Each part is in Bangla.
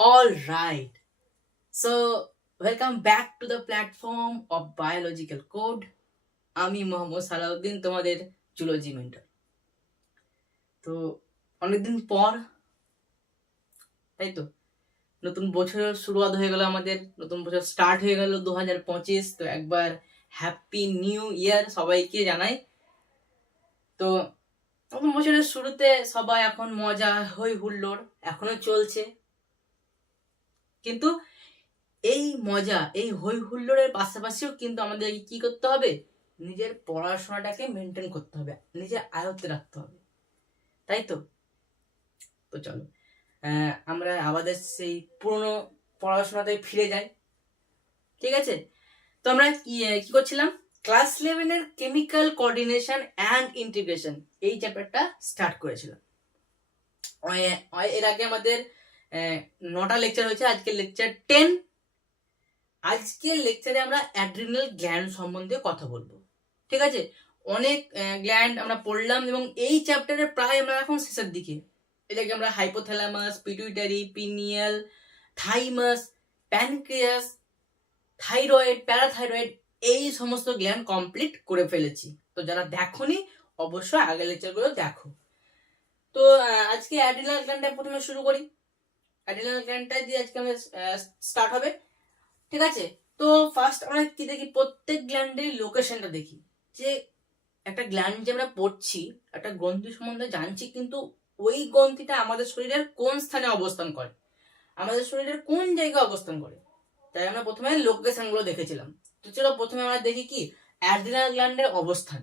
All right. So, welcome back to the platform of Biological Code. আমি মোহাম্মদ সালাউদ্দিন তোমাদের জুলজি মেন্টর। তো অনেকদিন পর, তাই তো, নতুন বছরের শুরুয়াত হয়ে গেল, আমাদের নতুন বছর স্টার্ট হয়ে গেল 2025। তো একবার হ্যাপি নিউ ইয়ার সবাইকে জানাই। তো নতুন বছরের শুরুতে সবাই এখন মজা হই হুল্লোড় এখনো চলছে, কিন্তু এই মজা এই হই হুল্লোড়ের পাশাপাশিও কিন্তু আমাদেরকে কি করতে হবে, নিজের পড়াশোনাটাকে মেনটেন করতে হবে, নিজের আয়ত্তে রাখতে হবে, তাই তো। তো চলো আমরা আমাদের সেই পুরনো পড়াশোনাতে ফিরে যাই, ঠিক আছে। তো আমরা কি করছিলাম, ক্লাস 11-এর কেমিক্যাল কোঅর্ডিনেশন অ্যান্ড ইন্টিগ্রেশন এই চ্যাপ্টারটা স্টার্ট করেছিলাম। এর আগে আমাদের 9টা লেকচার হয়েছে, আজকে লেকচার 10। আজকের লেকচারে আমরা অ্যাড্রিনাল গ্ল্যান্ড সম্বন্ধে কথা বলবো, ঠিক আছে। অনেক গ্ল্যান্ড আমরা পড়লাম এবং এই চ্যাপ্টারে প্রায় আমরা এখন শেষের দিকে। এটাকে আমরা hypothalamus, pituitary, pineal, thymus, pancreas, thyroid, parathyroid এই সমস্ত গ্ল্যান্ড কমপ্লিট করে ফেলেছি। তো যারা দেখোনি অবশ্যই আগের লেকচারগুলো দেখো। তো আজকে অ্যাড্রিনাল গ্ল্যান্ডটা প্রথমে শুরু করি। অ্যাড্রিনাল গ্ল্যান্ডটা দিয়ে আজকে আমাদের স্টার্ট হবে, ঠিক আছে। তো ফার্স্ট আমরা কি দেখি, প্রত্যেক গ্ল্যান্ডের লোকেশনটা দেখি। যে একটা গ্ল্যান্ড যে আমরা পড়ছি, একটা গ্রন্থি সম্বন্ধে জানছি, কিন্তু ওই গ্রন্থিটা আমাদের শরীরের কোন স্থানে অবস্থান করে, আমাদের শরীরের কোন জায়গায় অবস্থান করে, তাই আমরা প্রথমে লোকেশন গুলো দেখেছিলাম। তো চলো প্রথমে আমরা দেখি কি অ্যাড্রিনাল গ্ল্যান্ডের অবস্থান,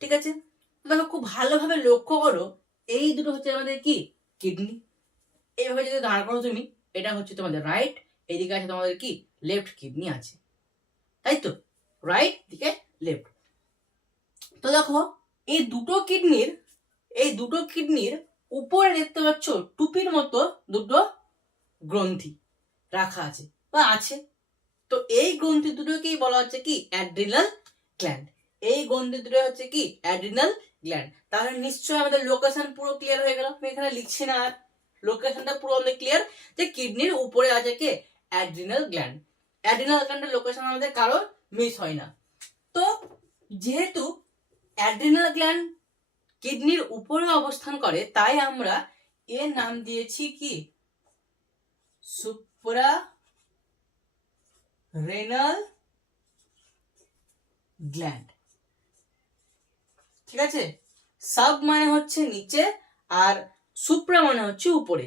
ঠিক আছে। দেখো খুব ভালোভাবে লক্ষ্য করো, এই দুটো হচ্ছে আমাদের কি কিডনি। এইভাবে যদি দাঁড় করো তুমি, এটা হচ্ছে তোমাদের রাইট, এদিকে আছে তোমাদের কি লেফট কিডনি আছে, তাই তো, রাইট দিকে লেফট। তো দেখো এই দুটো কিডনির উপরে দেখতে পাচ্ছ টুপির মতো দুটো গ্রন্থি রাখা আছে বা আছে। তো এই গ্রন্থি দুটোকেই বলা হচ্ছে কি অ্যাড্রিনাল গ্ল্যান্ড। এই গ্রন্থি দুটো হচ্ছে কি অ্যাড্রিনাল গ্ল্যান্ড। তাহলে নিশ্চয়ই আমাদের লোকেশন পুরো ক্লিয়ার হয়ে গেল। আমি এখানে লিখছি না আর, লোকেশনটা পুরো আমাদের ক্লিয়ার যে কিডনির উপরে আছে কি অ্যাড্রিনাল গ্ল্যান্ড। অ্যাড্রিনাল গ্ল্যান্ডের লোকেশন আমাদের কারো মিস হয় না। তো যেহেতু অ্যাড্রিনাল গ্ল্যান্ড কিডনির উপরে অবস্থান করে, তাই আমরা এর নাম দিয়েছি কি সুপ্রা রেনাল গ্ল্যান্ড, ঠিক আছে। সাব মানে হচ্ছে নিচে আর সুপ্রা মানে হচ্ছে উপরে।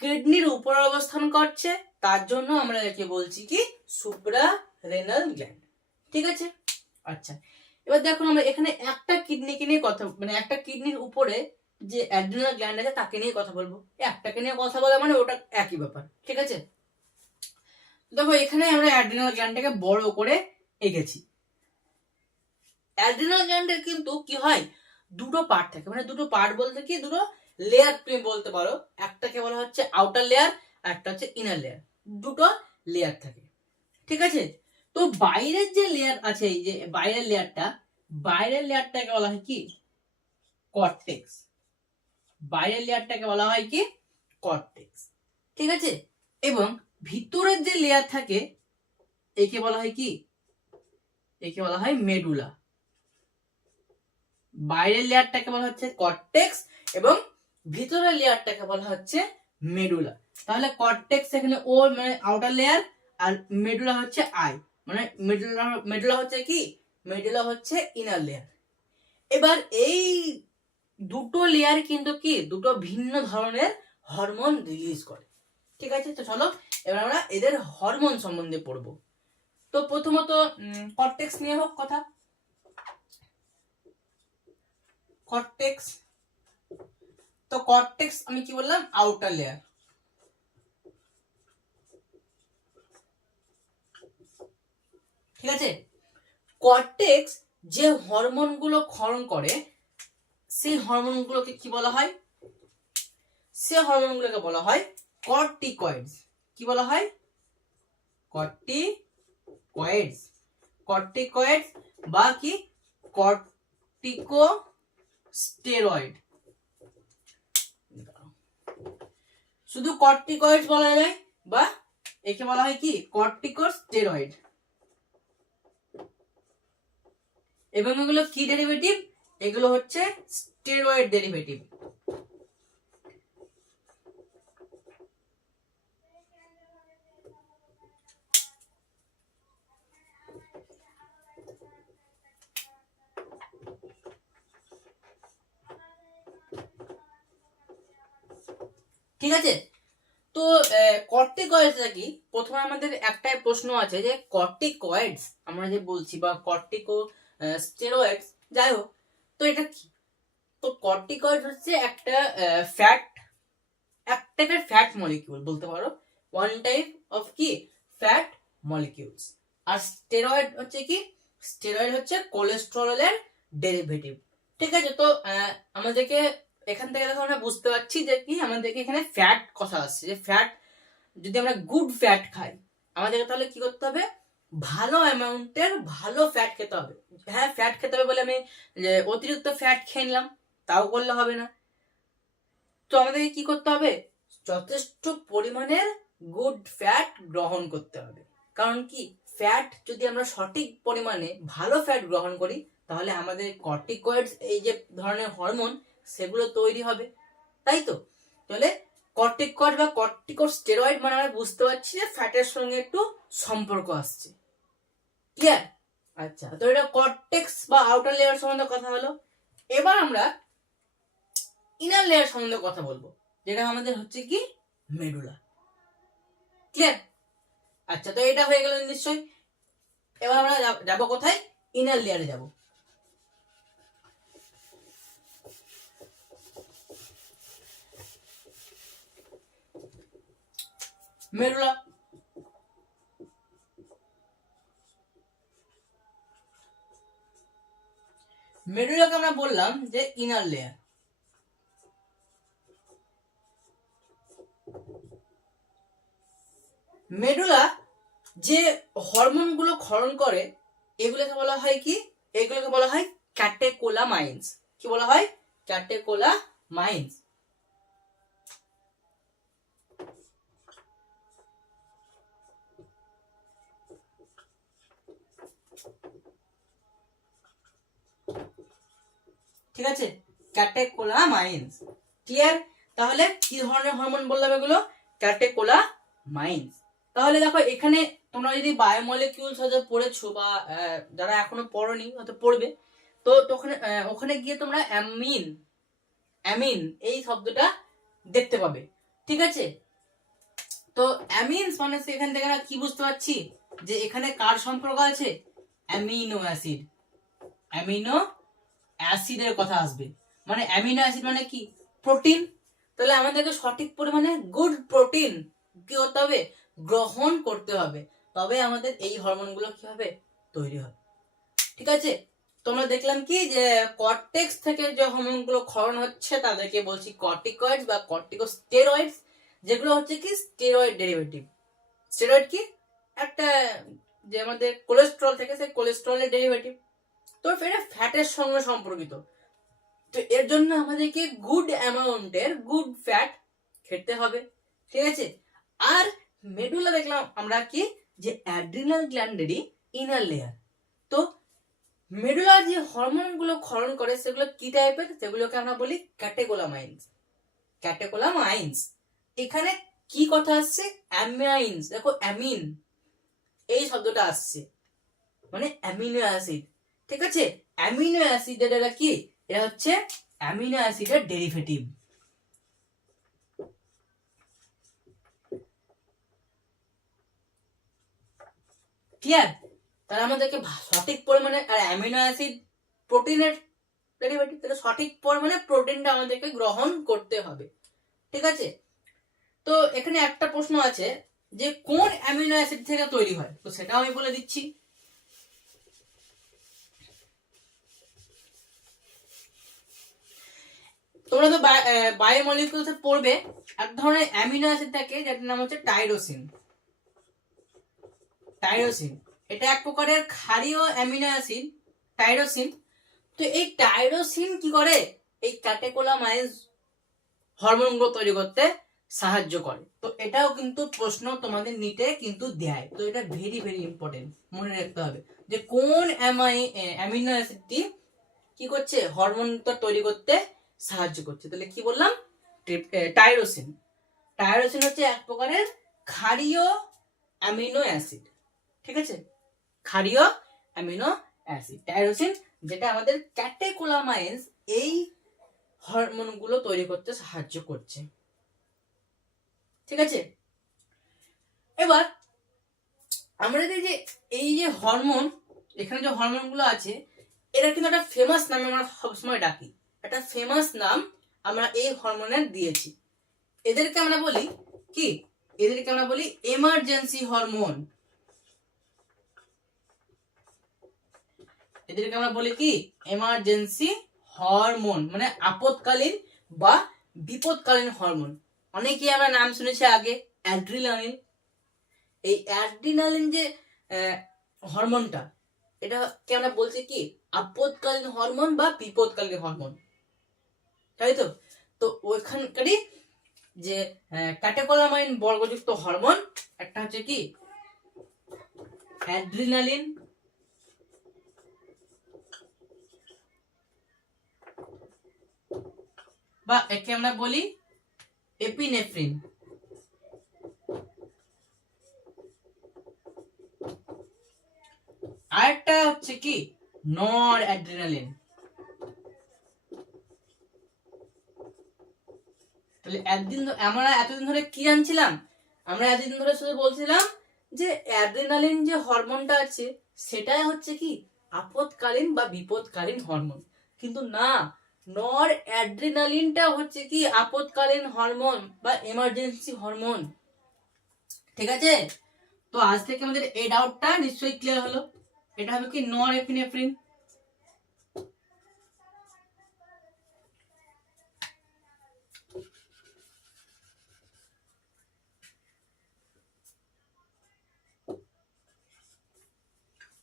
কিডনির উপরে অবস্থান করছে, তার জন্য আমরা একে বলছি কি সুপ্রা রেনাল গ্ল্যান্ড, ঠিক আছে। আচ্ছা, এবার দেখুন আমরা এখানে একটা কিডনিকে নিয়ে কথা, মানে একটা কিডনির উপরে যে অ্যাড্রিনাল গ্ল্যান্ড আছে তাকে নিয়ে কথা বলবো। একটাকে নিয়ে কথা বলা মানে ওটা একই ব্যাপার, ঠিক আছে। দেখো এখানে আমরা অ্যাড্রিনাল গ্ল্যান্ডটাকে বড় করে এঁকেছি। অ্যাড্রিনাল গ্ল্যান্ডের কিন্তু কি হয়, দুটো পার্ট থাকে, মানে দুটো পার্ট বলতে কি দুটো লেয়ার তুমি বলতে পারো। একটাকে বলা হচ্ছে আউটার লেয়ার আর একটা হচ্ছে ইনার লেয়ার। দুটো লেয়ার থাকে, ঠিক আছে। তো বাইরের যে লেয়ার আছে, এই যে বাইরের লেয়ারটাকে বলা হয় কি কর্টেক্স। বাইরের লেয়ারটাকে বলা হয় কি কর্টেক্স, ঠিক আছে। এবং ভিতরের যে লেয়ার থাকে একে বলা হয় কি, একে বলা হয় মেডুলা। বাইরের লেয়ারটাকে বলা হচ্ছে কর্টেক্স এবং ভিতরের লেয়ারটাকে বলা হচ্ছে মেডুলা। তাহলে কর্টেক্স এখানে ও মানে আউটার লেয়ার, আর মেডুলা হচ্ছে আই, মানে মেডুলা হচ্ছে কি, মেডুলা হচ্ছে ইনার লেয়ার। এবার এই দুটো লেয়ার কিন্তু কি দুটো ভিন্ন ধরনের হরমোন রিলিজ করে, ঠিক আছে। তো চলো এবার আমরা এদের হরমোন সম্বন্ধে পড়বো। তো প্রথমত কর্টেক্স নিয়ে হোক কথা। কর্টেক্স, তো কর্টেক্স আমি কি বললাম আউটার লেয়ার, ঠিক আছে। কর্টেক্স যে হরমোনগুলো ক্ষরণ করে সেই হরমোনগুলোকে কি বলা হয়, সে হরমোনগুলোকে বলা হয় কর্টিকয়েডস। কি বলা হয়, কর্টিকয়েডস। কর্টিকয়েডস বা কি কর্টিকোস্টেরয়েড। শুধু কর্টিকয়েড বলা যায়, বা একে বলা হয় কি কর্টিকোস্টেরয়েড। এবং এগুলো কি ডেরিভেটিভ? এগুলো হচ্ছে স্টেরয়েড ডেরিভেটিভ। ঠিক আছে, তো কর্টিকয়েডসটা কি? প্রথমে আমাদের একটাই প্রশ্ন আছে যে কর্টিকয়েডস আমরা যে বলছি বা কর্টিকো স্টেরয়েডস, যাই হোক, তো এটা কি? তো কর্টিকয়েড হচ্ছে একটা ফ্যাট, এক টাইপের ফ্যাট মলিকিউল বলতে পারো, ওয়ান টাইপ অফ কি ফ্যাট মলিকিউলস। আর স্টেরয়েড হচ্ছে কি? স্টেরয়েড হচ্ছে কোলেস্টেরলের ডেরিভেটিভ। ঠিক আছে, তো আমাদেরকে এখান থেকে দেখো আমরা বুঝতে পারছি যে কি আমাদেরকে এখানে ফ্যাট কথা আসছে, যে ফ্যাট যদি আমরা গুড ফ্যাট খাই আমাদেরকে তাহলে কি করতে হবে? ভালো অ্যামাউন্টের ভালো ফ্যাট খেতে হবে। হ্যাঁ, ফ্যাট খেতে হবে বলে আমি যে অতিরিক্ত ফ্যাট খেয়ে নিলাম তাও করলে হবে না। তো আমাদেরকে কি করতে হবে? যথেষ্ট পরিমাণের গুড ফ্যাট গ্রহণ করতে হবে। কারণ কি, ফ্যাট যদি আমরা সঠিক পরিমাণে ভালো ফ্যাট গ্রহণ করি তাহলে আমাদের কর্টিকয়েডস এই যে ধরনের হরমোন সেগুলো তৈরি হবে, তাই তো? তাহলে কর্টিকয়েড বা কর্টিকোস্টেরয়েড মানে আমরা বুঝতে পারছি যে ফ্যাটের সঙ্গে একটু সম্পর্ক আসছে। ক্লিয়ার? আচ্ছা, তো এটা কর্টেক্স বা আউটার লেয়ার সম্বন্ধে কথা হলো। এবার আমরা ইনার লেয়ার সম্বন্ধে কথা বলবো, যেটা আমাদের হচ্ছে কি মেডুলা। ক্লিয়ার? আচ্ছা, তো এটা হয়ে গেল নিশ্চয়ই। এবার আমরা যাব কোথায়? ইনার লেয়ারে যাব। মেডুলা, মেডুলাকে আমরা বললাম যে ইনার লেয়ার। মেডুলা যে হরমোনগুলো ক্ষরণ করে এগুলোকে বলা হয় কি? এগুলোকে বলা হয় ক্যাটেকোলামাইন্স। কি বলা হয়? ক্যাটেকোলামাইন্স। ঠিক আছে, ক্যাটেকোলামাইন্স। ক্লিয়ার? তাহলে কি ধরনের হরমোন বললাম এগুলো? ক্যাটেকোলামাইন্স। তাহলে দেখো এখানে তোমরা যদি বায়োমলিকিউলস হয়তো পড়েছো বা যারা এখনো পড়োনি হয়তো পড়বে, তো ওখানে ওখানে গিয়ে তোমরা অ্যামিন অ্যামিন এই শব্দটা দেখতে পাবে। ঠিক আছে, তো অ্যামিনস মানে এখান থেকে আমরা কি বুঝতে পারছি? যে এখানে কার সম্পর্ক আছে? Amino acid. অ্যামিনো অ্যাসিডের কথা আসবে। মানে অ্যামিনো অ্যাসিড মানে কি? প্রোটিন। তাহলে আমাদেরকে সঠিক পরিমাণে গুড প্রোটিন কি করতে হবে? গ্রহণ করতে হবে, তবে আমাদের এই হরমোনগুলো কি হবে? তৈরি হবে। ঠিক আছে, তোমরা দেখলাম কি যে কর্টেক্স থেকে যে হরমোনগুলো ক্ষরণ হচ্ছে তাদেরকে বলছি কর্টিকয়েডস বা কর্টিকোস্টেরয়েডস, যেগুলো হচ্ছে কি স্টেরয়েড ডেরিভেটিভ। স্টেরয়েড কি? একটা যে আমাদের কোলেস্টেরল থেকে, সেই কোলেস্টেরলের ডেরিভেটিভ। তো এটা ফ্যাটের সঙ্গে সম্পর্কিত। তো এর জন্য আমাদেরকে গুড অ্যামাউন্টের গুড ফ্যাট খেতে হবে। ঠিক আছে, আর মেডুলা দেখলাম আমরা কি যে অ্যাড্রিনাল গ্ল্যান্ডেরই ইনার লেয়ার। তো মেডুলার যে হরমোনগুলো ক্ষরণ করে সেগুলো কি টাইপের? সেগুলোকে আমরা বলি ক্যাটেকোলামাইন্স। ক্যাটেকোলামাইন্স। এখানে কি কথা আসছে? অ্যামাইন্স। দেখো অ্যামিন এই শব্দটা আসছে, মানে অ্যামিনো অ্যাসিড। ঠিক আছে, অ্যামিনো অ্যাসিডের এটা কি? এটা হচ্ছে অ্যামিনো অ্যাসিডের ডেরিভেটিভ। ক্লিয়ার? তাহলে আমাদেরকে সঠিক পরিমাণে, আর অ্যামিনো অ্যাসিড প্রোটিনের ডেরিভেটিভ, তাহলে সঠিক পরিমাণে প্রোটিনটা আমাদেরকে গ্রহণ করতে হবে। ঠিক আছে, তো এখানে একটা প্রশ্ন আছে যে কোন অ্যামিনো অ্যাসিড থেকে তৈরি হয়, তো সেটা আমি বলে দিচ্ছি। তোমরা তো বায়োমলিকিউলসে পড়বে এক ধরনের অ্যামিনো অ্যাসিড থাকে যেটার নাম হচ্ছে টাইরোসিন। টাইরোসিন এটা এক প্রকারের ক্ষারীয় অ্যামিনো অ্যাসিড, টাইরোসিন। তো এই টাইরোসিন কি করে? এই ক্যাটেকোলামাইন্স হরমোনগুলো তৈরি করতে সাহায্য করে। তো এটাও কিন্তু প্রশ্ন তোমাদের নিটে কিন্তু দেয়, তো এটা ভেরি ভেরি ইম্পর্টেন্ট, মনে রাখতে হবে যে কোন অ্যামিনো অ্যাসিডটি কি করছে, হরমোনটা তৈরি করতে সাহায্য করছে। তাহলে কি বললাম, টাইরোসিন। টাইরোসিন হচ্ছে এক প্রকারের ক্ষারীয় অ্যামিনো অ্যাসিড, ঠিক আছে, ক্ষারীয় অ্যামিনো অ্যাসিড টাইরোসিন, যেটা আমাদের ক্যাটেকোলামাইন্স এই হরমোনগুলো তৈরি করতে সাহায্য করছে, ঠিক আছে। এবার আমরা যে এই যে হরমোন, এখানে যে হরমোনগুলো আছে, এটা কিন্তু একটা ফেমাস নাম আমরা সবসময় ডাকি, একটা ফেমাস নাম আমরা এই হরমোনের দিয়েছি। এদেরকে আমরা বলি কি, এদেরকে আমরা বলি এমার্জেন্সি হরমোন। এদেরকে আমরা বলি কি, এমার্জেন্সি হরমোন, মানে আপদকালীন বা বিপদকালীন হরমোন। অনেকেই আমরা নাম শুনেছি আগে অ্যাড্রিনালিন। এই অ্যাড্রিনালিন যে হরমোনটা, এটাকে আমরা বলছি কি আপদকালীন হরমোন বা বিপদকালীন হরমোন, তাই তো। তো ওইখানকারই যে ক্যাটেকোলামাইন বর্গযুক্ত হরমোন, একটা হচ্ছে কি অ্যাড্রিনালিন, বা একে আমরা বলি এপিনেফ্রিন। আরেকটা হচ্ছে কি নর অ্যাড্রিনালিন। তাহলে আমরা এতদিন ধরে কি জানছিলাম, আমরা এতদিন ধরে শুধু বলছিলাম যে অ্যাড্রিনালিন যে হরমোনটা আছে সেটাই হচ্ছে কি আপদকালীন বা বিপদকালীন হরমোন, কিন্তু না, নর অ্যাড্রিনালিনটা হচ্ছে কি আপদকালীন হরমোন বা এমার্জেন্সি হরমোন, ঠিক আছে। তো আজ থেকে আমাদের এই ডাউটটা নিশ্চয়ই ক্লিয়ার হলো। এটা হবে কি নর এপিনেফ্রিন।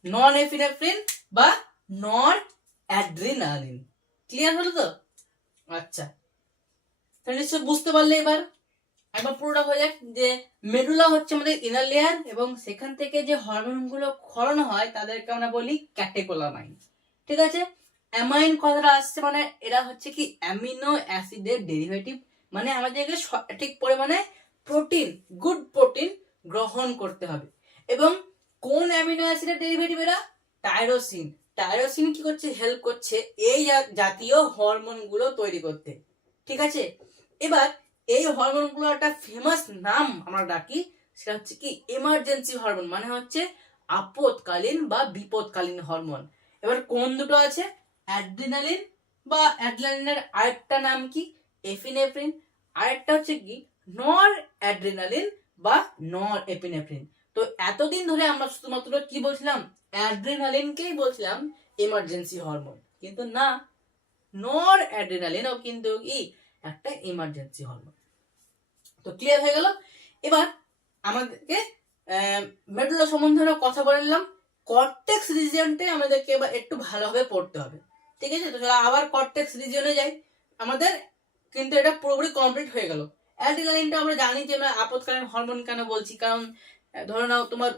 নন এপিনেফ্রিন বা নর অ্যাড্রিনালিন, ক্লিয়ার হলো তো? আচ্ছা, তাহলে নিশ্চয় বুঝতে পারলে। এবার একবার পুরোটা হয়ে যাক, যে মেডুলা হচ্ছে আমাদের ইনার লেয়ার, এবং সেখান থেকে যে হরমোনগুলো ক্ষরণ হয় তাদেরকে আমরা বলি ক্যাটেকোলামাইন, ঠিক আছে। অ্যামাইন কথাটা আসছে মানে এরা হচ্ছে কি অ্যামিনো অ্যাসিডের ডেরিভেটিভ, মানে আমাদেরকে সঠিক পরিমাণে প্রোটিন, গুড প্রোটিন গ্রহণ করতে হবে। এবং কোন অ্যামিনো অ্যাসিডের ডেরিভেটিভ এরা, টাইরোসিন। টাইরোসিন কি করছে, হেল্প করছে এই জাতীয় হরমোনগুলো তৈরি করতে, ঠিক আছে। এবার এই হরমোনগুলো একটা ফেমাস নাম আমরা ডাকি, সেটা হচ্ছে কি এমার্জেন্সি হরমোন, মানে হচ্ছে আপদকালীন বা বিপদকালীন হরমোন। এবার কোন দুটো আছে, অ্যাড্রিনালিন বা অ্যাড্রিনালিনের আরেকটা নাম কি এপিনেফ্রিন, আরেকটা হচ্ছে কি নর অ্যাড্রিনালিন বা নর এপিনেফ্রিন। তো এতদিন ধরে আমরা শুধুমাত্র কি বলছিলাম, অ্যাড্রিনালিনকেই বলছিলাম এমার্জেন্সি হরমোন, কিন্তু না, নর অ্যাড্রিনালিনও কিন্তু কি একটা ইমার্জেন্সি হরমোন। তো ক্লিয়ার হয়ে গেল। এবার আমাদেরকে মেডুলা সম্বন্ধে কথা বলে নিলাম, কর্টেক্স রিজিয়নটা আমাদেরকে এবার একটু ভালোভাবে পড়তে হবে, ঠিক আছে। তো আবার কর্টেক্স রিজিয়নে যাই, আমাদের কিন্তু এটা পুরোপুরি কমপ্লিট হয়ে গেল। অ্যাড্রিনালিনটা আমরা জানি যে আমরা আপদকালীন হরমোন কেন বলছি, কারণ ধরে নাও তোমার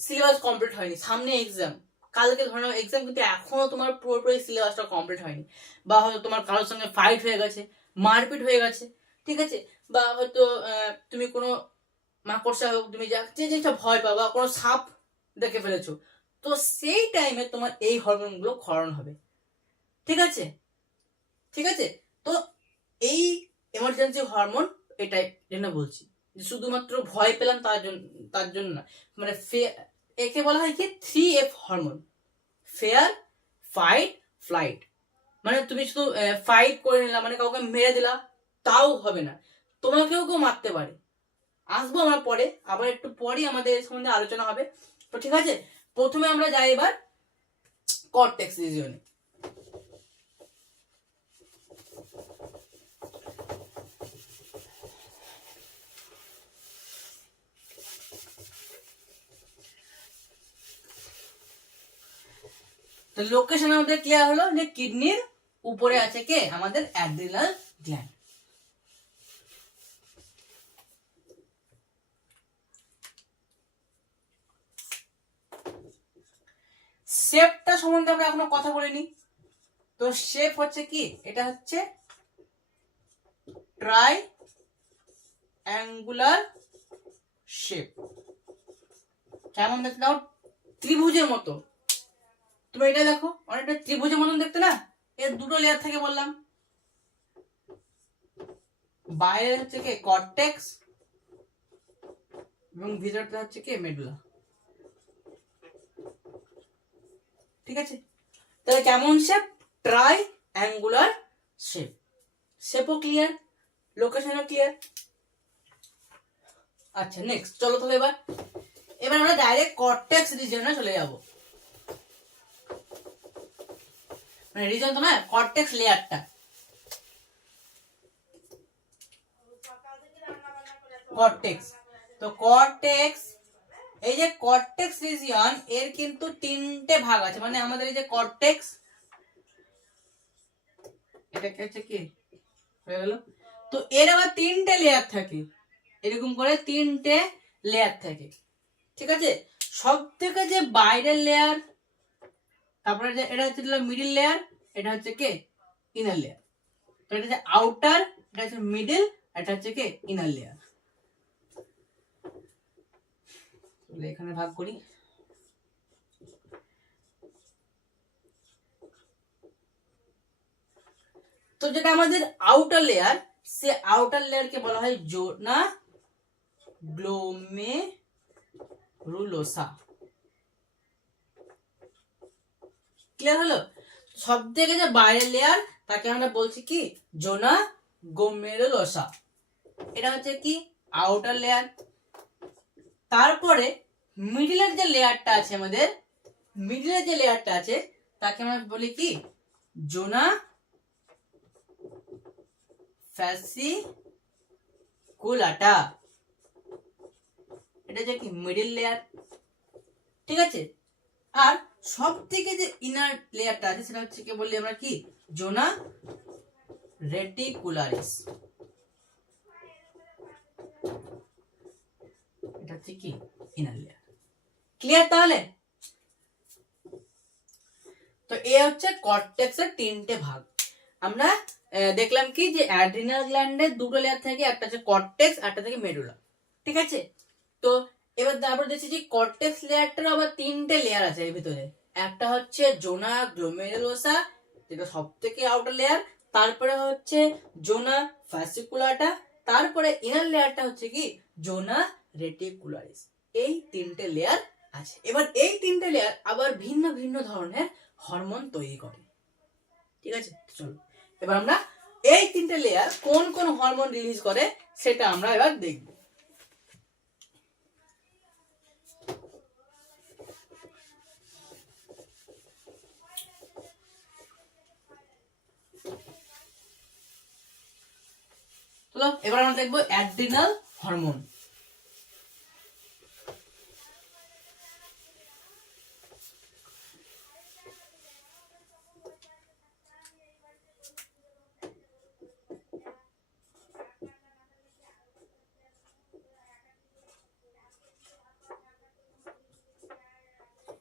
সিলেবাস কমপ্লিট হয়নি, সামনে এক্সাম, কালকে ধরে নাও এক্সাম, কিন্তু এখনো তোমার পুরোপুরি সিলেবাসটা কমপ্লিট হয়নি, বা হয়তো তোমার কারোর সঙ্গে ফাইট হয়ে গেছে, মারপিট হয়ে গেছে, ঠিক আছে, বা হয়তো তুমি কোনো মাকড়সা হোক, তুমি যা যে জিনিসটা ভয় পাও, বা কোনো সাপ দেখে ফেলেছো, তো সেই টাইমে তোমার এই হরমোনগুলো ক্ষরণ হবে, ঠিক আছে, ঠিক আছে। তো এই এমার্জেন্সি হরমোন এটাই জন্য বলছি, যে শুধুমাত্র ভয় পেলাম তার জন্য না, মানে একে বলা হয় কি 3F hormone, fair, fight, flight. মানে তুমি শুধু ফাইট করে নিলা, মানে কাউকে মেরে দিলা, তাও হবে না, তোমাকেও কেউ মারতে পারে। আসবো আমরা পরে, আবার একটু পরে আমাদের এর সম্বন্ধে আলোচনা হবে। তো ঠিক আছে, প্রথমে আমরা যাই এবার কর্টেক্স রিজিয়নে। তো লোকেশন আমাদের ক্লিয়ার হলো, যে কিডনির উপরে আছে কে, আমাদের অ্যাড্রিনাল গ্ল্যান্ড। শেপটা সম্বন্ধে আমরা এখনো কথা বলিনি। তো শেপ হচ্ছে কি, এটা হচ্ছে ট্রাই অ্যাঙ্গুলার শেপ। কেমন দেখতে দাও, ত্রিভুজের মতো। তুমি এটা দেখো, অনেকটা ত্রিভুজের মতন দেখতে না? এর দুটো লেয়ার থেকে বললাম, বাইরে হচ্ছে কি কর্টেক্স এবং ভিতরটা হচ্ছে কি মেডুলা। ঠিক আছে, তাহলে কেমন শেপ? Triangular shape. শেপও ক্লিয়ার, লোকেশনও ক্লিয়ার। আচ্ছা নেক্সট চলো তাহলে এবার আমরা ডাইরেক্ট কর্টেক্স রিজনে চলে যাব। মানে রিজন তো না, কর্টেক্স লেয়ারটা। কর্টেক্স, তো কর্টেক্স, এই যে কর্টেক্স রিজিয়ন এর কিন্তু তিনটে ভাগ আছে। মানে আমাদের এই যে কর্টেক্স, এটা হচ্ছে কি হয়ে গেল, তো এর আবার তিনটে লেয়ার থাকে, এরকম করে তিনটে লেয়ার থাকে। ঠিক আছে, সব থেকে যে বাইরের লেয়ার, তারপরে যে এটা হচ্ছে মিডিল লেয়ার, এটা হচ্ছে কি ইনার লেয়ার। তো এটা হচ্ছে আউটার, এটা হচ্ছে মিডিল, এটা হচ্ছে কি ইনার লেয়ার। এখানে ভাগ করি। তো যেটা আমাদের আউটার লেয়ার, সে আউটার লেয়ারকে বলা হয় জোনা গ্লোমেরুলোসা। ক্লিয়ার হলো? সব থেকে যে বাইরের লেয়ার তাকে আমরা বলছি কি জোনা গ্লোমেরুলোসা। এটা হচ্ছে কি আউটার লেয়ার। তারপরে মিডিলের যে লেয়ারটা আছে আমাদের, মিডিলের যে লেয়ারটা আছে তাকে আমরা বলি কি জোনা ফ্যাসিকুলাটা। এটা যে কি মিডিল লেয়ার। ঠিক আছে, আর সব থেকে যে ইনার লেয়ারটা আছে সেটা হচ্ছে কি বললি আমরা কি জোনা রেটিকুলারিস। এটা হচ্ছে কি ইনার লেয়ার। ক্লিয়ার তাহলে? তো এ হচ্ছে কর্টেক্সের তিনটে ভাগ। আমরা দেখলাম কি যে অ্যাড্রিনাল গ্ল্যান্ডের দুটো লেয়ার থাকে, একটা হচ্ছে কর্টেক্স, একটা থেকে মেডুলা। ঠিক আছে, তো এবার তারপর দেখছি যে কর্টেক্স লেয়ারটার আবার তিনটে লেয়ার আছে এর ভিতরে। একটা হচ্ছে জোনা গ্লোমেরুলোসা, যেটা সব থেকে আউটার লেয়ার। তারপরে হচ্ছে জোনা ফ্যাসিকুলাটা, তারপরে ইনার লেয়ারটা হচ্ছে কি জোনা রেটিকুলারিস। এই তিনটে লেয়ার আছে। এবার এই তিনটে লেয়ার আবার ভিন্ন ভিন্ন ধরনের হরমোন তৈরি করে। ঠিক আছে, চলো এবার আমরা এই তিনটে লেয়ার কোন কোন হরমোন রিলিজ করে সেটা আমরা এবার দেখব। চলো এবার আমরা দেখবো অ্যাড্রিনাল হরমোন।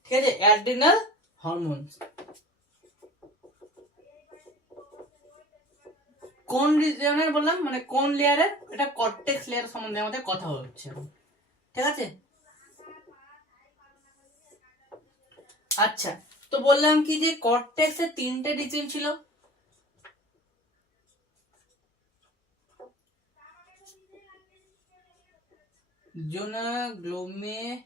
ঠিক আছে, অ্যাড্রিনাল হরমোন কোন রিজনের বললাম, মানে কোন লেয়ারের? এটা কর্টেক্স লেয়ার সম্বন্ধে আমাদের কথা হচ্ছে। ঠিক আছে, আচ্ছা তো বললাম কি যে কর্টেক্সের তিনটে রিজন ছিল। জোনা গ্লোমেরুলোসা,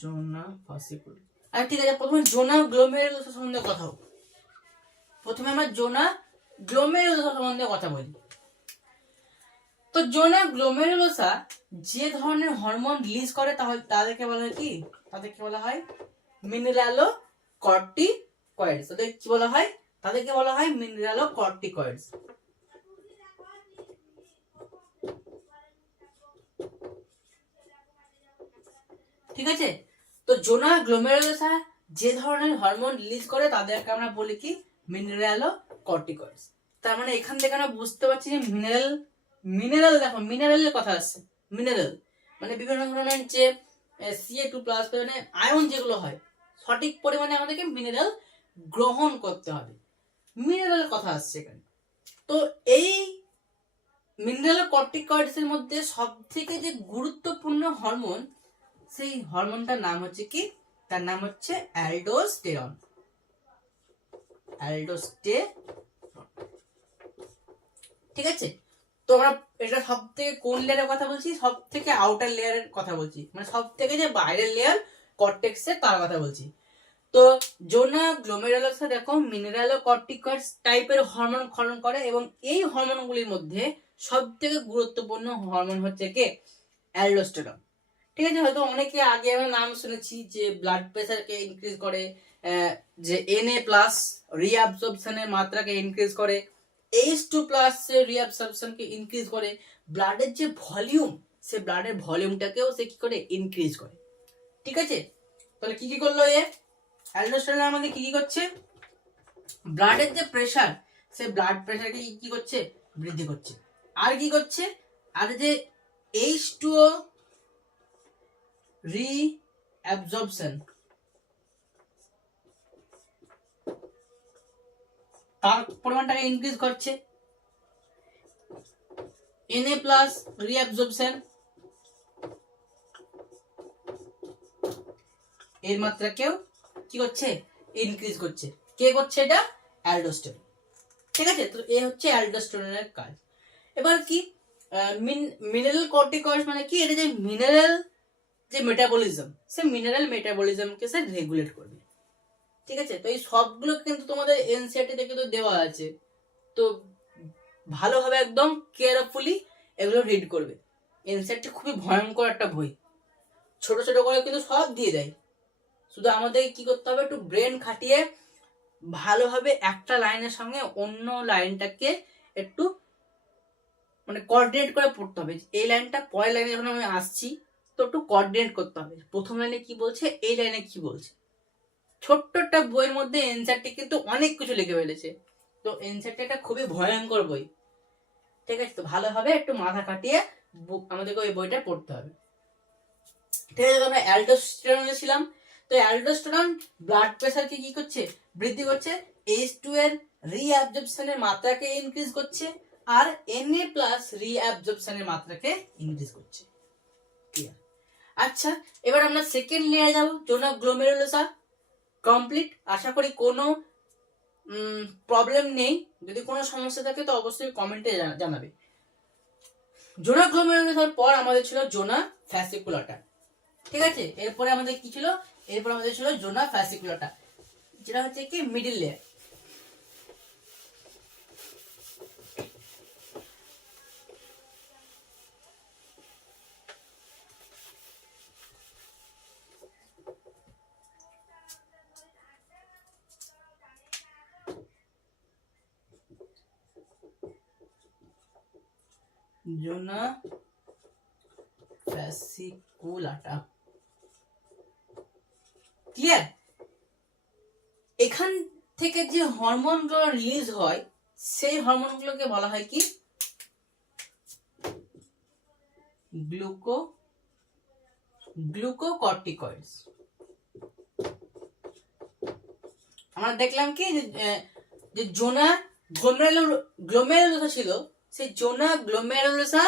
জোনা ফ্যাসিকুলাটা। আর ঠিক আছে, প্রথমে জোনা গ্লোমেরুলোসা সম্বন্ধে কথা হোক। প্রথমে আমরা জোনা গ্লোমেরুলোসা সম্বন্ধে কথা বলি। তো জোনা গ্লোমেরুলোসা যে ধরনের হরমোন রিলিজ করে তাদেরকে বলা হয় কি, তাদেরকে বলা হয় মিনারেলোকর্টিকয়েডস। তাদের কি বলা হয়? তাদেরকে বলা হয় মিনারেলোকর্টিকয়েডস। ঠিক আছে, তো জোনা গ্লোমেরুলোসা যে ধরনের হরমোন রিলিজ করে তাদেরকে আমরা বলি কি মিনারেলোকর্টিকয়েডস। তার মানে এখান থেকে আমরা বুঝতে পারছি যে মিনারেল দেখো মিনারেলের কথা আসছে। মিনারেল মানে বিভিন্ন ধরনের যে Ca2+ মানে আয়ন যেগুলো হয়, সঠিক পরিমাণে আমাদেরকে মিনারেল গ্রহণ করতে হবে, মিনারেলের কথা আসছে এখানে। তো এই মিনারেল কর্টিকয়েডসের মধ্যে সব থেকে যে গুরুত্বপূর্ণ হরমোন, সেই হরমোনটার নাম হচ্ছে কি, তার নাম হচ্ছে অ্যালডোস্টেরন। ঠিক আছে, তো আমরা এটা সব থেকে কোন লেয়ারের কথা বলছি, সব থেকে আউটার লেয়ারের কথা বলছি, মানে সব থেকে যে বাইরের লেয়ার কর্টেক্সের তার কথা বলছি। তো জোনা গ্লোমেরুলাসে দেখো মিনারেল কর্টিকয়েডস টাইপের হরমোন ক্ষরণ করে, এবং এই হরমোনগুলির মধ্যে সব থেকে গুরুত্বপূর্ণ হরমোন হচ্ছে কি অ্যালডোস্টেরন। ঠিক আছে, হয়তো অনেকে আগে আমরা নাম শুনেছি যে ব্লাড প্রেসারকে ইনক্রিজ করে, যে Na+ রিঅ্যাবসর্পশনের মাত্রাকে ইনক্রিজ করে, H2+ এর রিঅ্যাবসর্পশনকে ইনক্রিজ করে, ব্লাডের যে ভলিউম, সে ব্লাডের ভলিউমটাকেও সে কি করে ইনক্রিজ করে। ঠিক আছে, তাহলে কি কি করলো অ্যালডোস্টেরন আমাদের কি কি করছে, ব্লাডের যে প্রেসার, সে ব্লাড প্রেসারকে কি করছে, বৃদ্ধি করছে। আর কি করছে, আর যে H2O রিঅ্যাবসর্পশন, তার পরিমাণটাকে ইনক্রিজ করছে। Na+ রিঅ্যাবসর্পশন, এর মাত্রাকেও কি করছে, ইনক্রিজ করছে। কে করছে এটা, অ্যালডোস্টেরন। ঠিক আছে, তো এই হচ্ছে অ্যালডোস্টেরনের কাজ। এবার কি মিনারেল কর্টিকয়েডস মানে কি, এটা যে মিনারেল যে মেটাবলিজম, সে মিনারেল মেটাবলিজমকে সে রেগুলেট করবে। ঠিক আছে, তো এই সবগুলো কিন্তু তোমাদের এনসিইআরটি তে কিন্তু দেওয়া আছে, তো ভালোভাবে একদম কেয়ারফুলি এগুলো রিড করবে। এনসিইআরটি খুবই ভয়ঙ্কর একটা বই, ছোট ছোট করে কিন্তু সব দিয়ে দেয়, শুধু আমাদের কি করতে হবে, একটু ব্রেন খাটিয়ে ভালোভাবে একটা লাইনের সঙ্গে অন্য লাইনটাকে একটু মানে কোঅর্ডিনেট করে পড়তে হবে। এই লাইনটা পরের লাইনে যখন আমি আসছি, তো একটু কোঅর্ডিনেট করতে হবে, প্রথম লাইনে কি বলছে, এই লাইনে কি বলছে। ছোট্ট একটা বইয়ের মধ্যে এনসিইআরটি কিন্তু অনেক কিছু লিখে ফেলেছে, তো এনসিইআরটি একটা খুবই ভয়ঙ্কর বই। ঠিক আছে, তো ভালোভাবে একটু মাথা খাটিয়ে আমাদেরকে ওই বইটা পড়তে হবে। ঠিক আছে, আমরা অ্যালডোস্টেরনে ছিলাম। তো অ্যালডোস্টেরন ব্লাড প্রেসারকে কি করছে, বৃদ্ধি করছে, H2 এর রিঅ্যাবসর্পশনের মাত্রাকে ইনক্রিজ করছে, আর Na+ রিঅ্যাবসর্পশনের মাত্রাকে ইনক্রিজ করছে। ক্লিয়ার? আচ্ছা, এবার আমরা সেকেন্ড লেয়ারে যাব, জোনা গ্লোমেরুলোসা কমপ্লিট। আশা করি কোনো প্রবলেম নেই, যদি কোনো সমস্যা থাকে তো অবশ্যই কমেন্টে জানাবে। জোনা গ্লোমেরুলোসার পর আমাদের ছিল জোনা ফ্যাসিকুলাটা। ঠিক আছে, এরপরে আমাদের কি ছিল, এরপর আমাদের ছিল জোনা ফ্যাসিকুলাটা, যেটা হচ্ছে কি মিডিল লেয়ার। জোনা ফ্যাসিকুলাটা ক্লিয়ার। এখান থেকে যে হরমোনগুলো রিলিজ হয়, সেই হরমোনগুলোকে বলা হয় কি গ্লুকোকর্টিকয়েডস। আমরা দেখলাম কি যে জোনা গ্লোমেরুলোসা ছিল, সেই জোনা গ্লোমেরুলোসা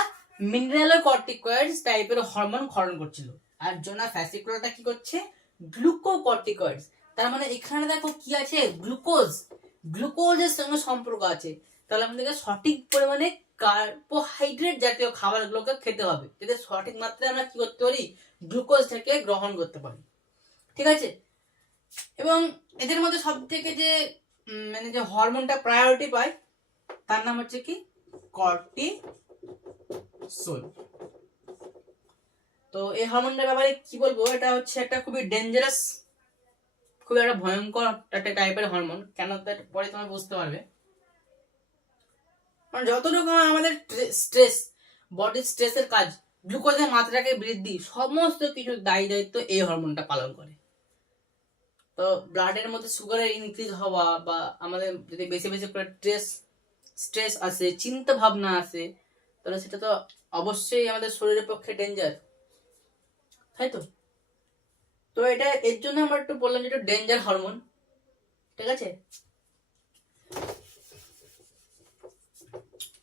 মিনারেল কর্টিকয়েডস টাইপের হরমোন ক্ষরণ করছিল, আর জোনা ফ্যাসিকুলাটা কি করছে, গ্লুকোকর্টিকয়েডস। তার মানে এখানে দেখো কি আছে, গ্লুকোজের সঙ্গে সম্পর্ক আছে। তাহলে আমাদেরকে সঠিক পরিমাণে কার্বোহাইড্রেট জাতীয় খাবারগুলোকে খেতে হবে, যাতে সঠিক মাত্রায় আমরা কি করতে পারি, গ্লুকোজটাকে গ্রহণ করতে পারি। ঠিক আছে, এবং এদের মধ্যে সব থেকে যে মানে যে হরমোনটা প্রায়োরিটি পায়, তার নাম হচ্ছে কি কর্টিসোল। তো এই হরমোনটার ব্যাপারে কি বলবো, এটা হচ্ছে একটা খুবই ডেঞ্জারাস, খুবই একটা ভয়ঙ্কর একটা টাইপের হরমোন। কেন তার পরে তুমি বুঝতে পারবে। মানে যতটুকু আমাদের স্ট্রেস, বডির স্ট্রেসের কাজ, গ্লুকোজের মাত্রাকে বৃদ্ধি, সমস্ত কিছু দায়িত্ব এই হরমোনটা পালন করে। তো ব্লাডের মধ্যে সুগারের ইনক্রিজ হওয়া, বা আমাদের যদি বেশি বেশি করে স্ট্রেস আসে, চিন্তা ভাবনা আসে, তাহলে সেটা তো অবশ্যই আমাদের শরীরের পক্ষে ডেঞ্জার, তাই তো? তো এটা এর জন্য আমরা একটু বললাম যে এটা ডেঞ্জার হরমোন, ঠিক আছে?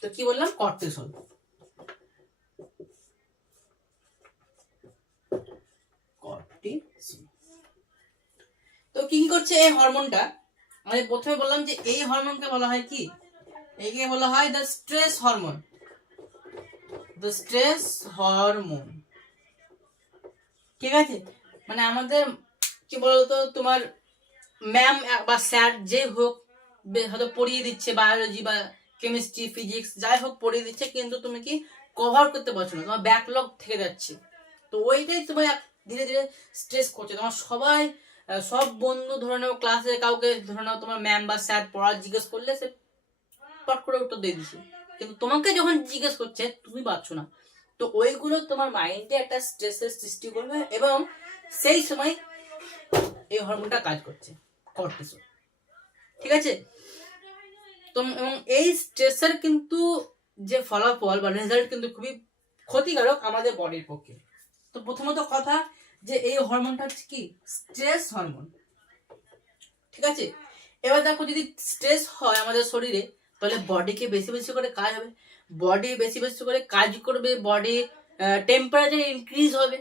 তো কি বললাম? কর্টিসল। তো কি করছে এই হরমোনটা? আমি প্রথমে বললাম যে এই হরমোনকে বলা হয় কি, একে বলা হয় the stress hormone, the stress hormone, ঠিক আছে? মানে আমাদের কি বলতো, তোমার ম্যাম বা স্যার যে হোক হয়তো পড়িয়ে দিচ্ছে, বায়োলজি বা কেমিস্ট্রি ফিজিক্স যাই হোক পড়িয়ে দিচ্ছে, কিন্তু তুমি কি কভার করতে পারছো না, তোমার ব্যাকলগ থেকে যাচ্ছে। তো ওইটাই তোমার ধীরে ধীরে স্ট্রেস করছে। তোমার সবাই সব বন্ধু ধরে নাও, ক্লাসে কাউকে ধরে নাও তোমার ম্যাম বা স্যার পড়া জিজ্ঞেস করলে সে পট করে উত্তর দিয়ে দিচ্ছে, কিন্তু তোমাকে যখন জিজ্ঞেস করছে তুমি পারছো না। তো ওইগুলো তোমার মাইন্ডে একটা স্ট্রেসের সৃষ্টি করবে, এবং সেই সময় এই হরমোনটা কাজ করছে, কর্টিসল, ঠিক আছে? তো এবং এই স্ট্রেসের কিন্তু যে ফলাফল বা রেজাল্ট কিন্তু খুবই ক্ষতিকারক আমাদের বডির পক্ষে। তো প্রথমত কথা যে এই হরমোনটা হচ্ছে কি স্ট্রেস হরমোন, ঠিক আছে? এবার দেখো যদি স্ট্রেস হয় আমাদের শরীরে, তাহলে বডিকে বেশি বেশি করে কাজ হবে, বডি বেশি বেশি করে কাজ করবে, বডি টেম্পারেচার ইনক্রিজ হবে,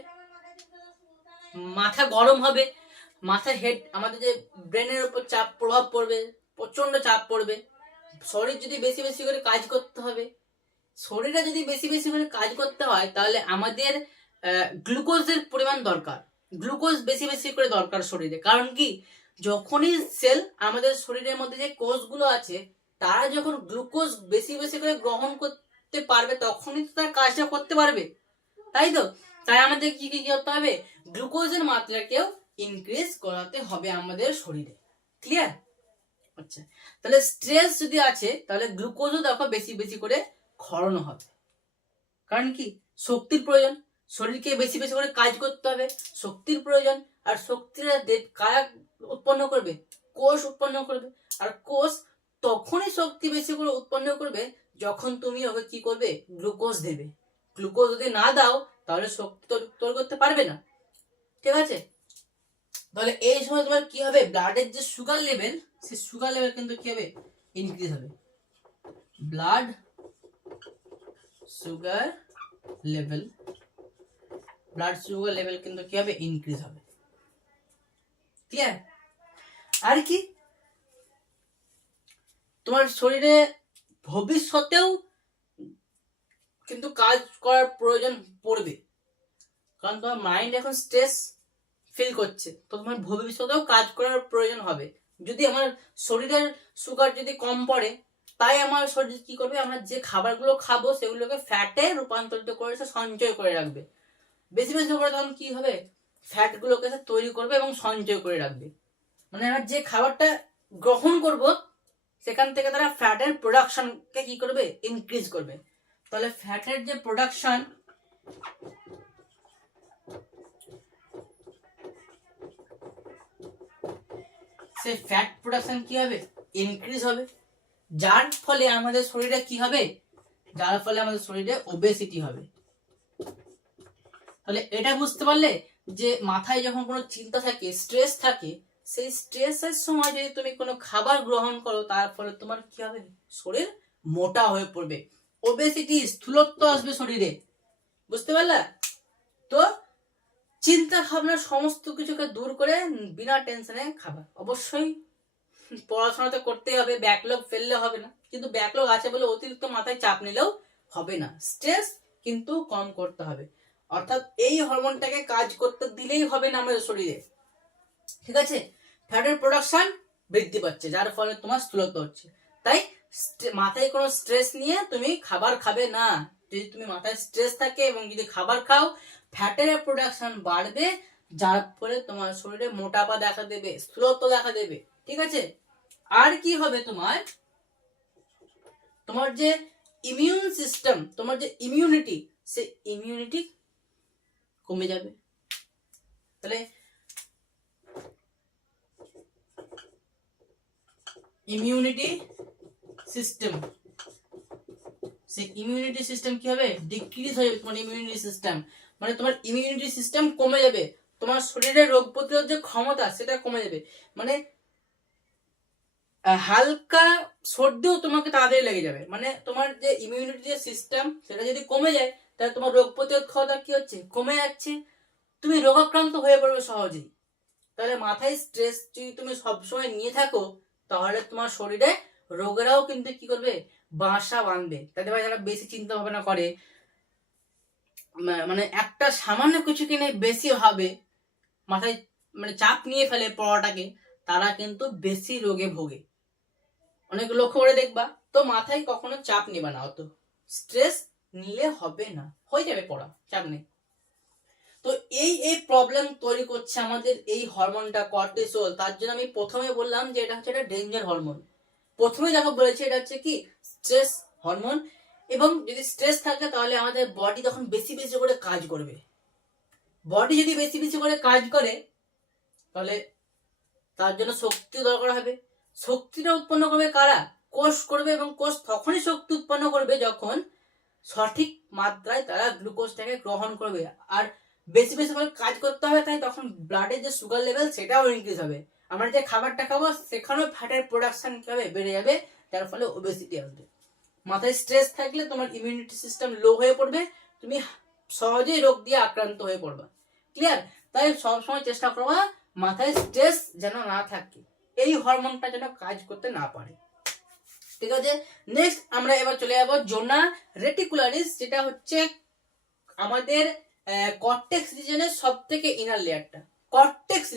মাথা গরম হবে, মাথা হেড আমাদের যে ব্রেনের উপর চাপ প্রভাব পড়বে, প্রচন্ড চাপ পড়বে, শরীর যদি বেশি বেশি করে কাজ করতে হবে, শরীরে যদি বেশি বেশি করে কাজ করতে হয় তাহলে আমাদের গ্লুকোজের পরিমাণ দরকার, গ্লুকোজ বেশি বেশি করে দরকার শরীরে। কারণ কি, যখনই সেল আমাদের শরীরের মধ্যে যে কোষগুলো আছে তারা যখন গ্লুকোজ বেশি বেশি করে গ্রহণ করতে পারবে তখনই তো তারা কাজটা করতে পারবে, তাই তো? তাই আমাদের কি কি করতে হবে? গ্লুকোজের মাত্রাকেও ইনক্রিজ করাতে হবে আমাদের শরীরে। ক্লিয়ার? আচ্ছা, তাহলে স্ট্রেস যদি আছে তাহলে গ্লুকোজও দেখো বেশি বেশি করে ক্ষরণ হবে। কারণ কি, শক্তির প্রয়োজন, শরীরকে বেশি বেশি করে কাজ করতে হবে, শক্তির প্রয়োজন। আর শক্তিরা কারা উৎপন্ন করবে? কোষ উৎপন্ন করবে। আর কোষ তখনই শক্তি বেশি করে উৎপন্ন করবে যখন তুমি ওকে কি করবে? গ্লুকোজ দেবে। গ্লুকোজ যদি না দাও তাহলে শক্তি তৈরি করতে পারবে না, ঠিক আছে? তাহলে এই সময় তোমার কি হবে? ব্লাডের যে সুগার লেভেল, সেই সুগার লেভেল কিন্তু কি হবে? ইনক্রিজ হবে। Blood sugar level, blood sugar level কিন্তু কি হবে? ইনক্রিজ হবে। ক্লিয়ার? আর কি, তোমার শরীরে ভবিষ্যতেও কিন্তু কাজ করার প্রয়োজন পড়বে, কারণ তোমার মাইন্ড এখন স্ট্রেস ফিল করছে, তো তোমার ভবিষ্যতেও কাজ করার প্রয়োজন হবে। যদি আমার শরীরের সুগার যদি কম পড়ে, তাই আমার শরীর কি করবে? আমরা যে খাবারগুলো খাবো সেগুলোকে ফ্যাটে রূপান্তরিত করে সঞ্চয় করে রাখবে। বেশি বেশি করে তখন কি হবে? ফ্যাট গুলোকে তৈরি করবে এবং সঞ্চয় করে রাখবে। মানে আমরা যে খাবারটা গ্রহণ করব সেখান থেকে তারা ফ্যাটের প্রোডাকশনকে কি করবে? ইনক্রিজ করবে। তাহলে ফ্যাটের যে প্রোডাকশন, সেই ফ্যাট প্রোডাকশন কি হবে? ইনক্রিজ হবে, যার ফলে আমাদের শরীরে কি হবে? যার ফলে আমাদের শরীরে ওবেসিটি হবে। তাহলে এটা বুঝতে পারলে যে মাথায় যখন কোনো চিন্তা থাকে, স্ট্রেস থাকে, সেই স্ট্রেসের সময় যদি তুমি কোনো খাবার গ্রহণ করো তার ফলে তোমার কি হবে? শরীর মোটা হয়ে পড়বে, ওবেসিটি স্থূলত্ব আসবে শরীরে। বুঝতে পারলা? তো চিন্তা ভাবনার সমস্ত কিছুকে দূর করে বিনা টেনশনে খাবার। অবশ্যই পড়াশোনা তো করতেই হবে, ব্যাকলগ ফেললে হবে না, কিন্তু ব্যাকলগ আছে বলে অতিরিক্ত মাথায় চাপ নিলেও হবে না, স্ট্রেস কিন্তু কম করতে হবে। অর্থাৎ এই হরমোনটাকে কাজ করতে দিলেই হবে না আমাদের শরীরে, ঠিক আছে? ফ্যাটের প্রোডাকশন বৃদ্ধি পাচ্ছে, যার ফলে তোমার স্থূলতা হচ্ছে। তাই মাথায় কোনো স্ট্রেস নিয়ে তুমি খাবার খাবে না। যদি তুমি মাথায় স্ট্রেস থাকে এবং যদি খাবার খাও, ফ্যাটের প্রোডাকশন বাড়বে, যার ফলে তোমার শরীরে মোটাপা দেখা দেবে, স্থূলত্ব দেখা দেবে, ঠিক আছে? আর কি হবে? তোমার যে ইমিউন সিস্টেম, তোমার যে ইমিউনিটি, সে ইমিউনিটি কমে যাবে। তাহলে ইমিউনিটি সিস্টেম সেই ইমিউনিটি সিস্টেম কি হবে, ডিক্রিজ হয়ে যাবে। তোমার ইমিউনিটি সিস্টেম মানে তোমার ইমিউনিটি সিস্টেম কমে যাবে, তোমার শরীরের রোগ প্রতিরোধ যে ক্ষমতা সেটা কমে যাবে। মানে হালকা সর্দিও তোমাকে তাড়াতাড়ি লেগে যাবে। মানে তোমার যে ইমিউনিটি যে সিস্টেম সেটা যদি কমে যায়, তাহলে তোমার রোগ প্রতিরোধ ক্ষমতা কি হচ্ছে, কমে যাচ্ছে, তুমি রোগাক্রান্ত হয়ে পড়বে সহজেই। তাহলে মাথায় স্ট্রেস যদি তুমি সবসময় নিয়ে থাকো, তাহলে তোমার শরীরে রোগেরাও কিন্তু কি করবে, বাসা বাঁধবে। তাদের ভাই যারা বেশি চিন্তা ভাবনা করে, মানে একটা সামান্য কিছুকে নিয়ে বেশি ভাবে, মাথায় মানে চাপ নিয়ে ফেলে পড়াটাকে, তারা কিন্তু বেশি রোগে ভোগে। অনেক লক্ষ্য করে দেখবা। তো মাথায় কখনো চাপ নিবা না, অত স্ট্রেস নিলে হবে না, হয়ে যাবে পড়া, চাপ নেই। তো এই এই প্রবলেম তৈরি করছে আমাদের এই হরমোনটা কর্টিসল। তার জন্য আমি প্রথমে বললাম যে এটা হচ্ছে একটা ডেঞ্জার হরমোন। প্রথমে যখন বলেছি এটা হচ্ছে কি স্ট্রেস হরমোন। এবং যদি স্ট্রেস থাকে তাহলে আমাদের বডি তখন বেশি বেশি করে কাজ করবে। বডি যদি বেশি বেশি করে কাজ করে তাহলে তার জন্য শক্তি দরকার হবে। শক্তিটা উৎপন্ন করবে কারা, কোষ করবে। এবং কোষ তখনই শক্তি উৎপন্ন করবে যখন সঠিক মাত্রায় তারা গ্লুকোজটাকে গ্রহণ করবে। আর বেশি বেশি করে কাজ করতে হবে, তাই তখন ব্লাডের যে সুগার লেভেল সেটাও ইনক্রিজ হবে। আমরা যে খাবারটা খাবো সেখানেও ফ্যাটের প্রোডাকশন কি হবে, বেড়ে যাবে, যার ফলে ওবেসিটি আসবে। মাথায় স্ট্রেস থাকলে তোমার ইমিউনিটি সিস্টেম লো হয়ে পড়বে, তুমি সহজেই রোগ দিয়ে আক্রান্ত হয়ে পড়বা। ক্লিয়ার? তাই সবসময় চেষ্টা করবা মাথায় স্ট্রেস যেন না থাকে, এই হরমোনটা যেন কাজ করতে না পারে। ঠিক আছে, নেক্সট আমরা এবার চলে যাবো জোনা রেটিকুলারিস, যেটা হচ্ছে আমাদের কর্টেক্স রিজিয়নের সব থেকে ইনার লেয়ারটা। কর্টেক্স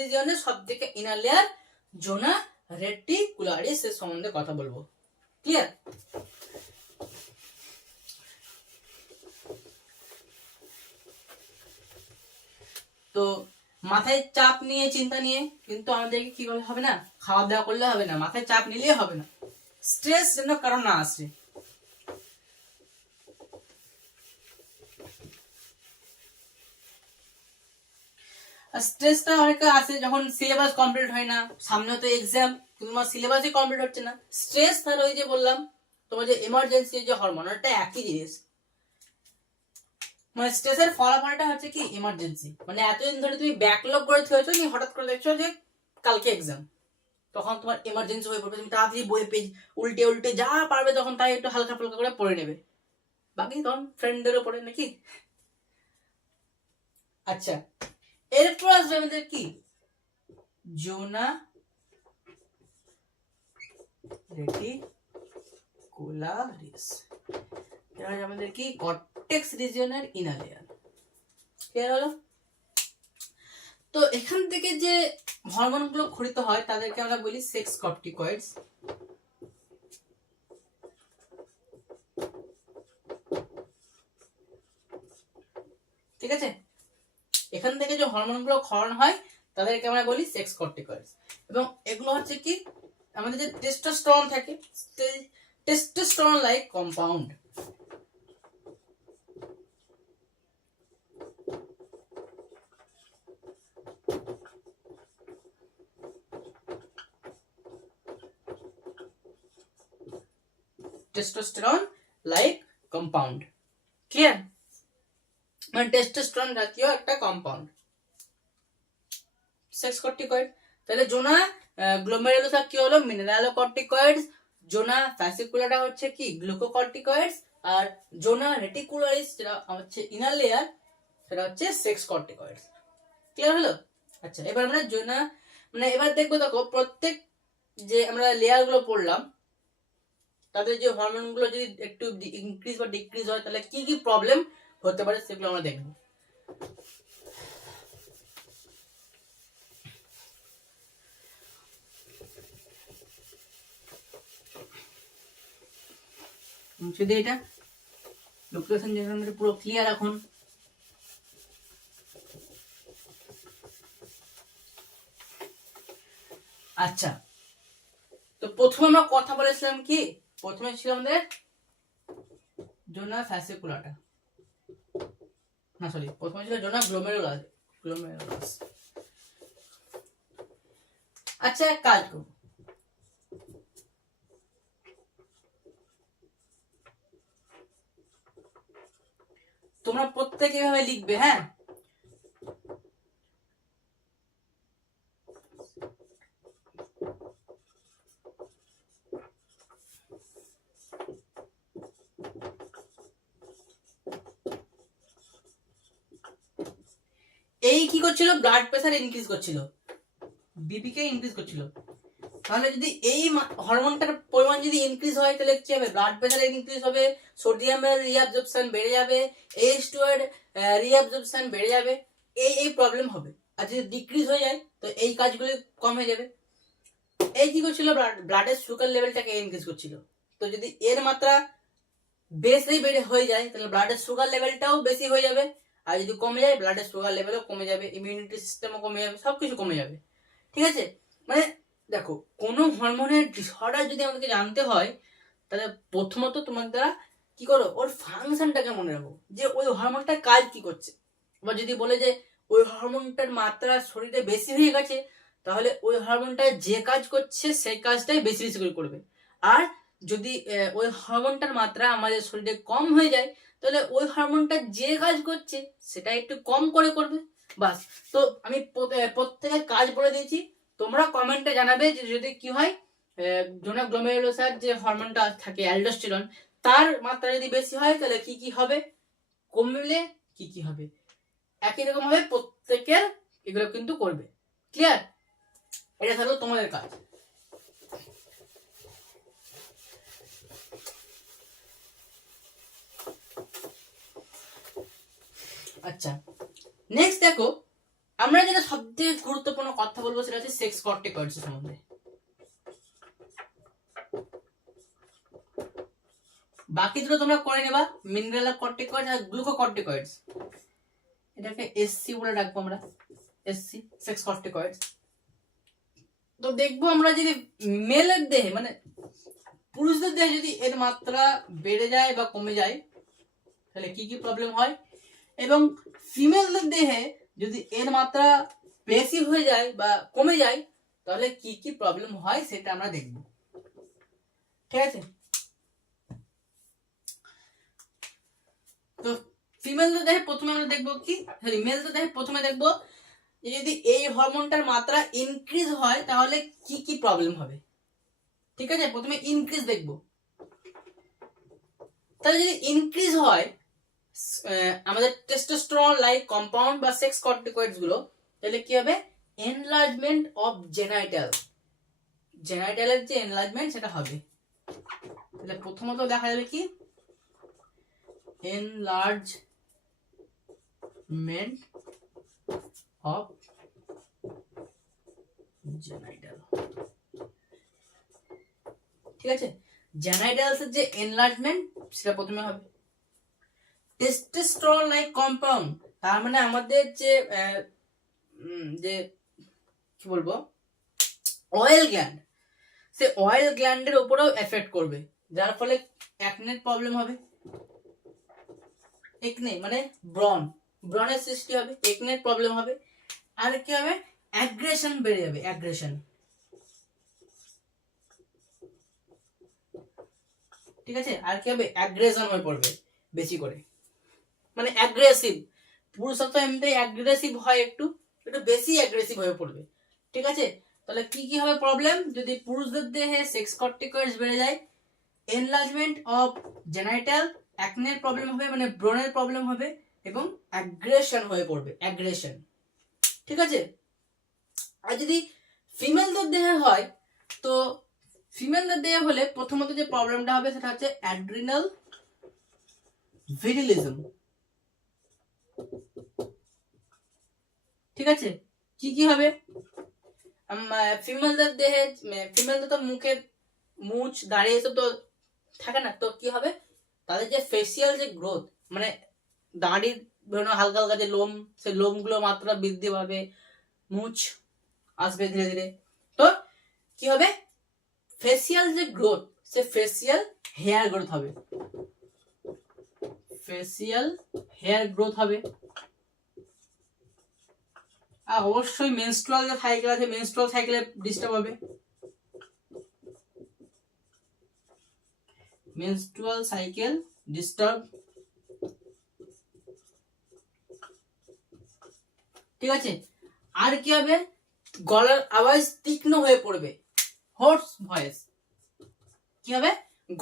রিজিয়নের সব থেকে ইনার লেয়ার জোনা রেটিকুলারিস এর সম্বন্ধে কথা বলবো। ক্লিয়ার? তো মাথায় চাপ নিয়ে চিন্তা নিয়ে কিন্তু আমাদেরকে কি করলে হবে না, খাওয়া দাওয়া করলে হবে না, মাথায় চাপ নিলেই হবে না, স্ট্রেস যেন কারণ না আসে। স্ট্রেসটা অনেকে আসে যখন সিলেবাস কমপ্লিট হয় না, সামনে তো এক্সাম, তোমার সিলেবাসই কমপ্লিট হচ্ছে না, স্ট্রেস। তাহলে ওই যে বললাম তোমার যে এমার্জেন্সি যে হরমোন, ওটা একই জিনিস। মানে স্ট্রেসের ফলাফলটা হচ্ছে কি ইমার্জেন্সি। মানে এতদিন ধরে তুমি ব্যাকলগ করে থেকেছো, তুমি হঠাৎ করে দেখছো যে কালকে এক্সাম, তখন তোমার ইমার্জেন্সি হয়ে পড়বে। তুমি তাড়াতাড়ি বই পেজ উল্টে উল্টে যা পারবে তখন তাই একটু হালকা ফুলকা করে পড়ে নেবে, বাকি তখন ফ্রেন্ডদেরও পড়ে নাকি। আচ্ছা, এরপর আসবে আমাদের কি জোনা রেটিকুলারিস, এটা হচ্ছে আমাদের কি কর্টেক্স রিজিয়নের ইনার লেয়ার। ক্লিয়ার হলো? তো এখান থেকে যে হরমোনগুলো ক্ষরিত হয় তাদেরকে আমরা বলি সেক্স কর্টিকয়েডস। ঠিক আছে, এখান থেকে যে হরমোনগুলো ক্ষরণ হয় তাদেরকে আমরা বলি সেক্স কর্টিকয়েডস। এবং এগুলো হচ্ছে কি আমাদের যে টেস্টোস্টেরন থাকে, testosterone like compound. Testosterone like compound. Clear? মানে টেস্টোস্টেরন জাতীয় একটা কম্পাউন্ড সেক্স কর্টিকয়েড। তাহলে জোনা গ্লোমেরুলাসা কি হলো, মিনারেলোকর্টিকয়েডস। জোনা ফ্যাসিকুলাটা হচ্ছে কি গ্লুকোকর্টিকয়েডস। আর জোনা রেটিকুলারিস যেটা হচ্ছে ইনার লেয়ার, সেটা হচ্ছে সেক্স কর্টিকয়েডস। ক্লিয়ার হলো? আচ্ছা, এবার আমরা জোনা মানে এবার দেখবো, দেখো প্রত্যেক যে আমরা লেয়ার গুলো পড়লাম তাদের যে হরমোন গুলো যদি একটু ইনক্রিজ বা ডিক্রিজ হয় তাহলে কি কি প্রবলেম হতে পারে সেগুলো আমরা দেখবো। যদি এটা লোকেশন যেখানে পুরো ক্লিয়ার এখন। আচ্ছা, তো প্রথমে আমরা কথা বলেছিলাম কি, প্রথমে ছিল আমাদের জোনা ফ্যাসিকুলাটা, না সরি, প্রথমে ছিল জোনা গ্লোমেরুলাস। আচ্ছা, এক কাজ করব, তোমরা প্রত্যেকে এভাবে লিখবে, হ্যাঁ। এই কি করছিল, ব্লাড প্রেসার ইনক্রিজ করছিল, বিপি কে ইনক্রিজ করছিল। তাহলে যদি এই হরমোনটার পরিমাণ যদি ইনক্রিজ হয় তাহলে কি হবে, ব্লাড প্রেসার ইনক্রিজ হবে, সোডিয়ামের রিঅ্যাবজর্পশন বেড়ে যাবে, H2 এর রিঅ্যাবজর্পশন বেড়ে যাবে, এই প্রবলেম হবে। আর যদি ডিক্রিজ হয়ে যায় তো এই কাজগুলো কম হয়ে যাবে। এই কি করছিল, ব্লাডের সুগার লেভেলটাকে ইনক্রিজ করছিল। তো যদি এর মাত্রা বেশি বেড়ে হয়ে যায় তাহলে ব্লাডের সুগার লেভেলটাও বেশি হয়ে যাবে, আর যদি কমে যায় ব্লাডের সুগার লেভেলও কমে যাবে, ইমিউনিটি সিস্টেমও কমে যাবে, সবকিছু কমে যাবে। ঠিক আছে, মানে দেখো কোনো হরমোনের ডিসঅর্ডার যদি আমাদেরকে জানতে হয় তাহলে প্রথমত তোমার দ্বারা কি করো, ওর ফাংশনটাকে মনে রাখো যে ওই হরমোনটার কাজ কি করছে। বা যদি বলে যে ওই হরমোনটার মাত্রা শরীরে বেশি হয়ে গেছে তাহলে ওই হরমোনটা যে কাজ করছে সেই কাজটাই বেশি বেশি করে করবে। আর যদি ওই হরমোনটার মাত্রা আমাদের শরীরে কম হয়ে যায় তাহলে ওই হরমোনটা যে কাজ করছে সেটা একটু কম করে করবে, বাস। তো আমি প্রত্যেকের কাজ বলে দিয়েছি, তোমরা কমেন্টে জানাবে যে যদি কি হয়, জোনাক গ্লোমেরুলার যে হরমোনটা থাকে অ্যালডোস্টেরন তার মাত্রা যদি বেশি হয় তাহলে কি কি হবে, কমলে কি কি হবে। একই রকম ভাবে প্রত্যেকের এগুলো কিন্তু করবে। ক্লিয়ার? এটা থাকলো তোমাদের কাজ। আচ্ছা, নেক্সট দেখো আমরা যেটা সবথেকে গুরুত্বপূর্ণ কথা বলবো সেটা হচ্ছে সেক্স কর্টিকয়েডস সম্বন্ধে। বাকি দুটো তোমরা করে নেবা, মিনারেল কর্টিকয়েডস আর গ্লুকোকর্টিকয়েডস, এটাকে এসসি বলে ডাকবো আমরা, এসসি সেক্স কর্টিকয়েডস। তো দেখবো আমরা যদি মেলের দেহে মানে পুরুষদের দেহে যদি এর মাত্রা বেড়ে যায় বা কমে যায় তাহলে কি কি প্রবলেম হয়, এবং ফিমেলদের দেহে যদি এর মাত্রা বেশি হয়ে যায় বা কমে যায় তাহলে কি কি প্রবলেম হয় সেটা আমরা দেখব। ঠিক আছে, তো ফিমেলদের দেহে প্রথমে আমরা দেখবো কি, সরি মেলদের দেহে প্রথমে দেখবো যদি এই হরমোনটার মাত্রা ইনক্রিজ হয় তাহলে কি কি প্রবলেম হবে। ঠিক আছে, প্রথমে ইনক্রিজ দেখবো। তাহলে যদি ইনক্রিজ হয় আমাদের টেস্টোস্টেরন লাইক কম্পাউন্ড বা সেক্স কর্টিকয়েডস গুলো, তাহলে কি হবে, এনলার্জমেন্ট অফ জেনাইটাল, জেনাইটালের যে এনলার্জমেন্ট সেটা হবে। তাহলে প্রথমত দেখা যাবে কি, এনলার্জমেন্ট অফ জেনাইটাল। ঠিক আছে, জেনাইটালস এর যে এনলার্জমেন্ট সেটা প্রথমে হবে। টেস্টোস্টেরন লাইক কম্পাউন্ড তার মানে আমাদের যে যে কি বলবো অয়েল গ্ল্যান্ড, সে অয়েল গ্ল্যান্ডের উপরেও এফেক্ট করবে, যার ফলে অ্যাকনের প্রবলেম হবে। একনে মানে ব্রণের সৃষ্টি হবে, একনের প্রবলেম হবে। আর কি হবে, অ্যাগ্রেশন বেড়ে যাবে, অ্যাগ্রেশন। ঠিক আছে, আর কি হবে, অ্যাগ্রেশন হয়ে পড়বে বেশি করে, মানে অ্যাগ্রেসিভ। পুরুষরা তো এমনিতেই অ্যাগ্রেসিভ হয়, একটু একটু বেশি অ্যাগ্রেসিভ হয়ে পড়বে। ঠিক আছে, তাহলে কি কি হবে প্রবলেম, যদি পুরুষদের দেহে সেক্স কর্টিকয়েডস বেড়ে যায়, এনলার্জমেন্ট অফ জেনাইটাল, অ্যাকনের প্রবলেম হবে মানে ব্রণের প্রবলেম হবে, এবং অ্যাগ্রেশন হয়ে পড়বে, অ্যাগ্রেশন। ঠিক আছে, আর যদি ফিমেলদের দেহে হয় তো ফিমেলদের দেহে হলে প্রথমত যে প্রবলেমটা হবে সেটা হচ্ছে অ্যাড্রিনাল ভিরিলিজম। ঠিক আছে, কি কি হবে, ফিমেলদের দেহে, ফিমেলদের তো মুখে মুছ দাড়ি এসব তো থাকে না, তো কি হবে, তাদের যে ফেসিয়াল যে গ্রোথ মানে দাড়ির বিভিন্ন হালকা হালকা যে লোম, সেই লোমগুলো মাত্রা বৃদ্ধি পাবে, মুছ আসবে ধীরে ধীরে। তো কি হবে, ফেসিয়াল যে গ্রোথ, সে ফেসিয়াল হেয়ার গ্রোথ হবে, ফেসিয়াল হেয়ার গ্রোথ হবে। আর অবশ্যই মেনস্ট্রুয়াল যে সাইকেল আছে, মেনস্ট্রুয়াল সাইকেলে ডিস্টার্ব হবে, মেনস্ট্রুয়াল সাইকেল ডিস্টার্ব। ঠিক আছে। আর কি হবে, গলার আওয়াজ তীক্ষ্ণ হয়ে পড়বে, হোর্স ভয়েস। কি হবে,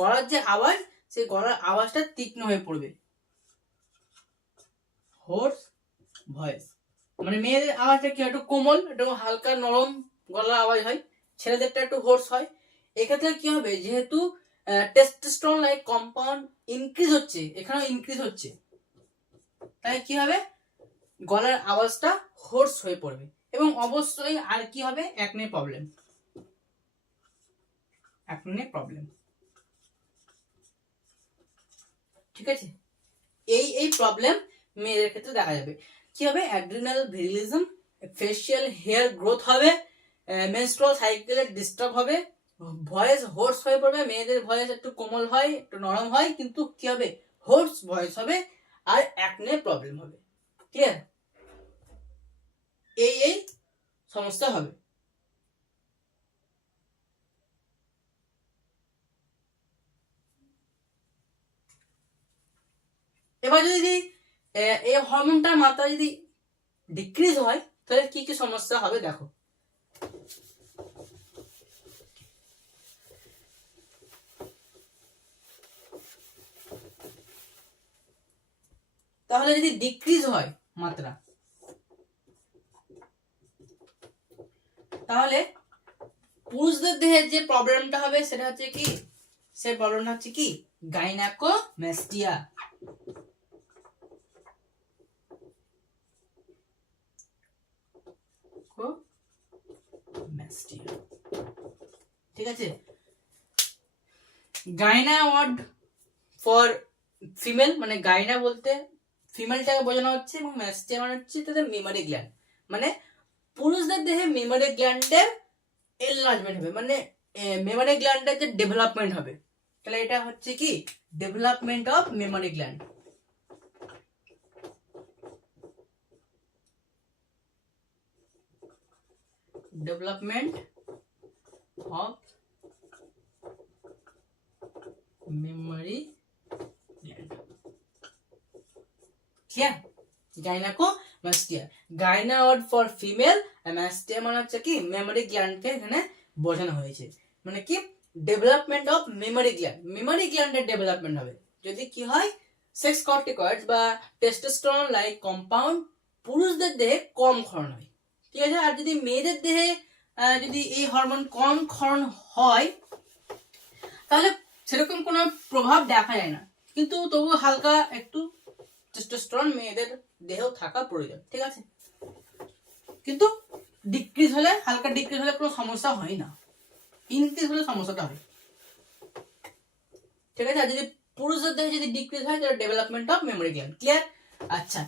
গলার যে আওয়াজ, সেই গলার আওয়াজটা তীক্ষ্ণ হয়ে পড়বে, হোর্স ভয়েস। মানে মেয়েদের আওয়াজটা কি একটু কোমল, একটু হালকা নরম গলার আওয়াজ হয়, ছেলেদেরটা একটু হোর্স হয়। এক্ষেত্রে কি হবে, যেহেতু টেস্টোস্টেরন লাইক কম্পাউন্ড ইনক্রিজ হচ্ছে, এখানেও ইনক্রিজ হচ্ছে, তাই কি হবে, গলার আওয়াজটা হোর্স হয়ে পড়বে। এবং অবশ্যই আর কি হবে, অ্যাকনে প্রবলেম, অ্যাকনে প্রবলেম। ঠিক আছে, এই প্রবলেম মেয়েদের ক্ষেত্রে দেখা যাবে। কি হবে, অ্যাড্রিনাল ভিরিলিজম, ফেশিয়াল হেয়ার গ্রোথ হবে, মেনস্ট্রুয়াল সাইকেলের ডিস্টার্ব হবে, ভয়েস হোর্স হয়ে পড়বে। মেয়েদের ভয়েস একটু কোমল হয়, একটু নরম হয়, কিন্তু কি হবে, হোর্স ভয়েস হবে, আর অ্যাকনে প্রবলেম হবে। ঠিক আছে, এই সমস্যা হবে। এবার যদি এই হরমোনটার মাত্রা যদি ডিক্রিজ হয়, তাহলে কি কি সমস্যা হবে দেখো। তাহলে যদি ডিক্রিজ হয় মাত্রা, তাহলে পুরুষদের দেহে যে প্রবলেমটা হবে সেটা হচ্ছে কি, সেই প্রবলেমটা হচ্ছে কি, গাইনাকোমাস্টিয়া। ঠিক আছে, গাইনা ওয়ার্ড ফর ফিমেল, মানে গাইনা বলতে ফিমেলটাকে বোঝানো হচ্ছে, এবং ম্যাস্টিয়া মানে হচ্ছে তাদের মেমরি গ্ল্যান্ড, মানে পুরুষদের দেহে মেমরি গ্ল্যান্ডের এনলার্জমেন্ট হবে, মানে মেমরি গ্ল্যান্ডের যে ডেভেলপমেন্ট হবে। তাহলে এটা হচ্ছে কি, development of mammary gland. Development of mammary gland. Clear, gynaecomastia, gyna word for female, mastia মানে হচ্ছে কি মেমরি গ্ল্যান্ডকে এখানে বোঝানো হয়েছে। মানে কি, development of mammary gland, mammary গ্ল্যান্ডের ডেভেলপমেন্ট হবে যদি কি হয়, সেক্স কর্টিকয়েডস বা টেস্টোস্টেরন লাইক কম্পাউন্ড পুরুষদের দেহে কম ক্ষরণ হয়। ঠিক আছে, আর যদি মেয়েদের দেহে যদি এই হরমোন কম ক্ষরণ হয়, তাহলে সেরকম কোনো প্রভাব দেখা যায় না, কিন্তু তবু হালকা একটু টেস্টোস্টেরন মেয়েদের দেহেও থাকা প্রয়োজন। ঠিক আছে, কিন্তু ডিক্রিজ হলে, হালকা ডিক্রিজ হলে কোনো সমস্যা হয় না, ইনক্রিজ হলে সমস্যাটা হয়। ঠিক আছে, আর যদি পুরুষদের দেহে যদি ডিক্রিজ হয়, তাহলে development of mammary gland. Clear? আচ্ছা,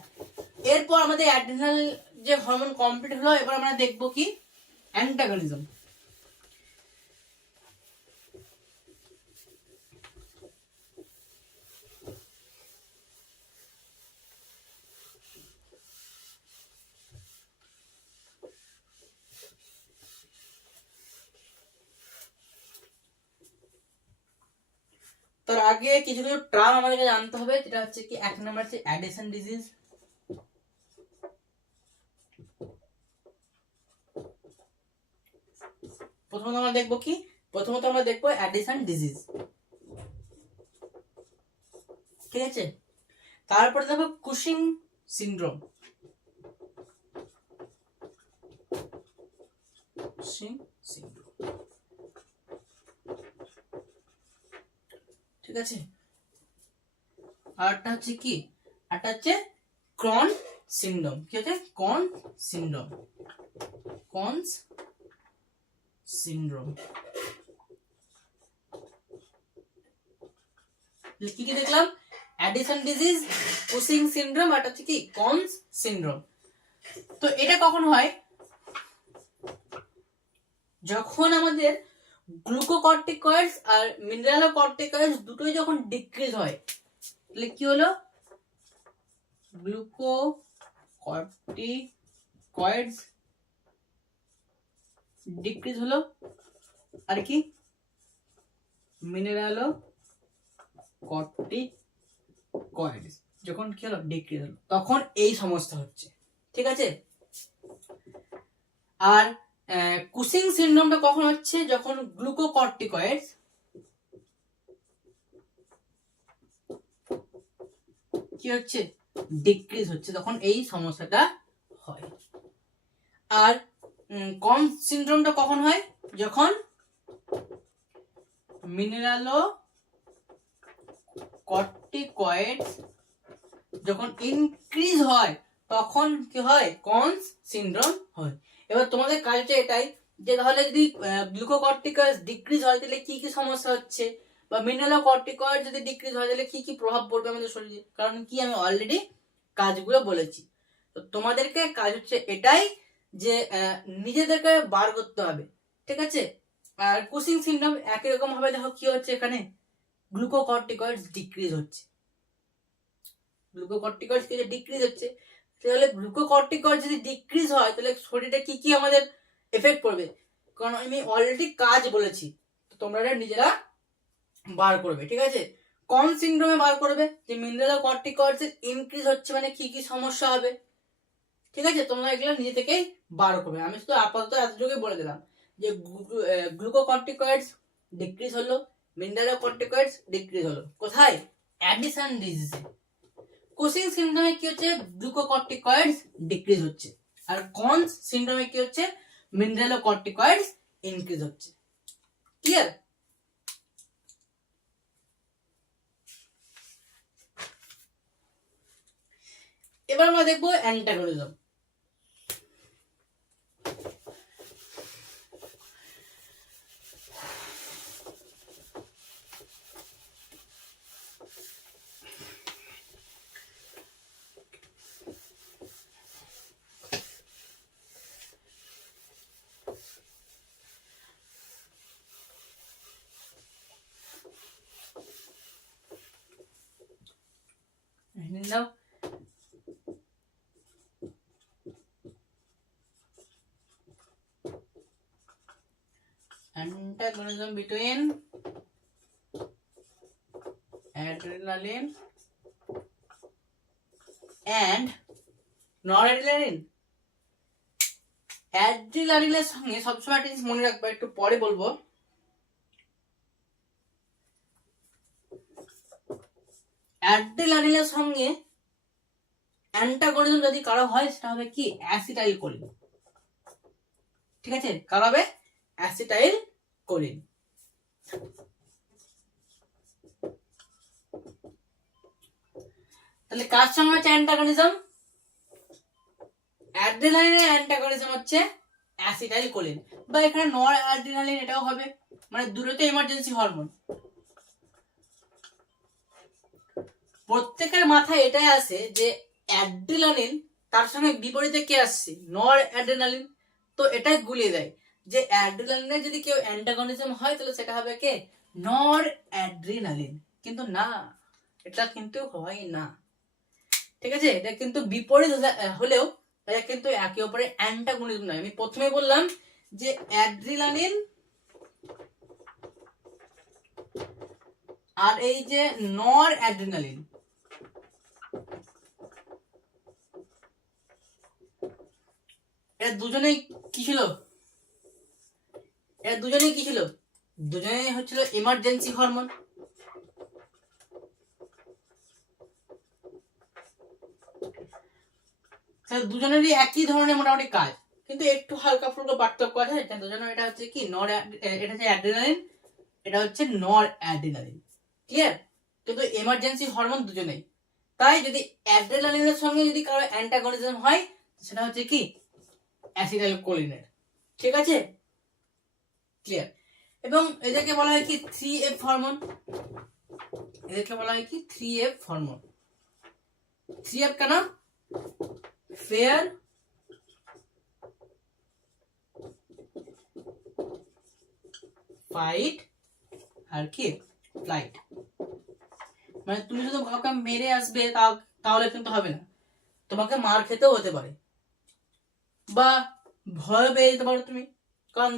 এরপর আমাদের অ্যাড্রিনাল যে হরমোন কমপ্লিট হলো, এবার আমরা দেখব কি, অ্যান্টাগনিজম। তার আগে কিছু কিছু টার্ম আমাদেরকে জানতে হবে, যেটা হচ্ছে কি, এক নম্বর হচ্ছে অ্যাডিসন ডিজিজ। প্রথমত আমরা দেখবো কি, প্রথমত আমরা দেখবো অ্যাডিসন ডিজিজ। ঠিক আছে, তারপরে দেখবো কুশিং সিনড্রোম। ঠিক আছে, আরটা হচ্ছে কি, আরটা হচ্ছে ক্রন সিনড্রোম। কি হচ্ছে, ক্রন সিনড্রোম, ক্রনস সিনড্রোম। কি কি দেখলাম, অ্যাডিসন ডিজিজ, কুশিং সিনড্রোম, আর হচ্ছে কি, ক্রনস সিনড্রোম। তো এটা কখন হয়, যখন আমাদের গ্লুকোকর্টিকয়েডস আর মিনারেলোকর্টিকয়েডস দুটোই যখন ডিক্রিজ হয়। তাহলে কি হলো, গ্লুকোকর্টিকয়েডস ডিক্রিজ হলো, আর কি মিনারেলোকর্টিকয়েডস যখন কি হলো, ডিক্রিজ হলো, তখন এই সমস্যা হচ্ছে। ঠিক আছে, আর কুসিং সিনড্রোমটা কখন হচ্ছে, যখন গ্লুকোকর্টিকয়েড কি হচ্ছে, ডিক্রিজ হচ্ছে, তখন এই সমস্যাটা হয়। আর কম সিনড্রোমটা কখন হয়, যখন মিনারেলো কর্টিকয়েড যখন ইনক্রিজ হয় তখন কি হয়, কনস সিনড্রোম হয়। এবার তোমাদের কাজটা এটাই যে তাহলে যদি গ্লুকোকর্টিকয়েড ডিক্রিজ হয় তাহলে কি কি সমস্যা হচ্ছে, বা মিনারেলো কর্টিকয়েড যদি ডিক্রিজ হয় তাহলে কি কি প্রভাব পড়বে আমাদের শরীরে, কারণ কি আমি অলরেডি কাজগুলো বলেছি। তো তোমাদেরকে কাজ হচ্ছে এটাই যে নিজেদেরকে বার করতে হবে, ঠিক আছে। আর কুসিং সিনড্রোম একই রকম ভাবে দেখো কি হচ্ছে, এখানে গ্লুকোকর্টিকয়েড ডিক্রিজ হচ্ছে, গ্লুকোকর্টিকয়েড ডিক্রিজ হচ্ছে, তাহলে গ্লুকোকর্টিকয়েড যদি ডিক্রিজ হয় তাহলে শরীরে কি কি আমাদের এফেক্ট পড়বে, কারণ আমি অলরেডি কাজ বলেছি, তো তোমরা এটা নিজেরা বার করবে, ঠিক আছে। কম সিনড্রোমে বার করবে যে মিনারেল কর্টিকয়েডস ইনক্রিজ হচ্ছে মানে কি কি সমস্যা হবে, ঠিক আছে। তোমরা এগুলো নিজে থেকেই বার করবে, আমি শুধু আপাতত এতটুকুই বলে দিলাম যে গ্লুকোকর্টিকয়েডস ডিক্রিজ হলো, মিনারেল কর্টিকয়েডস ডিক্রিজ হলো, কোথায়, অ্যাডিশন ডিজিজে। কুসিং সিনড্রোমে কি হচ্ছে, গ্লুকোকর্টিকয়েডস ডিক্রিজ হচ্ছে, আর কনস সিনড্রোমে কি হচ্ছে, মিনারেল কর্টিকয়েডস ইনক্রিজ হচ্ছে। ক্লিয়ার? এবার আমরা দেখবো অ্যান্টাগনিজম। নাও antagonism between adrenaline and noradrenaline। অ্যাড্রিনালিনের সঙ্গে সবসময় একটা জিনিস মনে রাখবে, একটু পরে বলবো, অ্যাড্রিনালিনের সঙ্গে অ্যান্টাগনিজম যদি কারো হয় সেটা হবে কি, অ্যাসিটাইল কোলিন, ঠিক আছে, কারো হবে অ্যাসিটাইল কোলিন। তাহলে কার সঙ্গে হচ্ছে অ্যান্টাগনিজম, অ্যাড্রিনালিনের অ্যান্টাগনিজম হচ্ছে অ্যাসিটাইল কোলিন, বা এখানে নর অ্যাড্রিনালিন এটাও হবে, মানে দুটোতে ইমার্জেন্সি হরমোন। প্রত্যেকের মাথায় এটাই আসে যে অ্যাড্রিনালিন তার সঙ্গে বিপরীতে কে আসছে, নর অ্যাড্রিনালিন, তো এটাই গুলিয়ে দেয় যে অ্যাড্রিনালিনের যদি কেউ অ্যান্টাগনিজম হয় তাহলে সেটা হবে কে, নর অ্যাড্রিনালিন, কিন্তু না, এটা কিন্তু হয় না, ঠিক আছে। এটা কিন্তু বিপরীত হলেও এটা কিন্তু একে অপরের অ্যান্টাগনিজম নয়। আমি প্রথমে বললাম যে অ্যাড্রিনালিন আর এই যে নর অ্যাড্রিনালিন, এরা দুজনেই কি ছিল, দুজনেই হচ্ছিল ইমার্জেন্সি হরমোন। দুজনেরই একই ধরনের মোটামুটি কাজ, কিন্তু একটু হালকা ফুলকা পার্থক্য আছে। দুজনের এটা হচ্ছে কি এটা হচ্ছে অ্যাড্রিনালিন, এটা হচ্ছে নর অ্যাড্রিনালিন, ক্লিয়ার। কিন্তু এমার্জেন্সি হরমোন দুজনেই, তাই যদি অ্যাড্রিনালিনের সঙ্গে যদি কারো অ্যান্টাগনিজম হয় সেটা হচ্ছে কি, অ্যাসিটাইল কোলিনের, ঠিক আছে, ক্লিয়ার। এবং এদেরকে বলা হয় কি 3F হরমোন, এদেরকে বলা হয় কি 3F হরমোন। 3F কেন, ফেয়ার, ফাইট আর কি ফ্লাইট। মানে তুমি শুধু কাউকে মেরে আসবে তাহলে কিন্তু হবে না, তোমাকে মার খেতেও হতে পারে, বা ভয় পেয়ে যেতে পারো তুমি, কারণ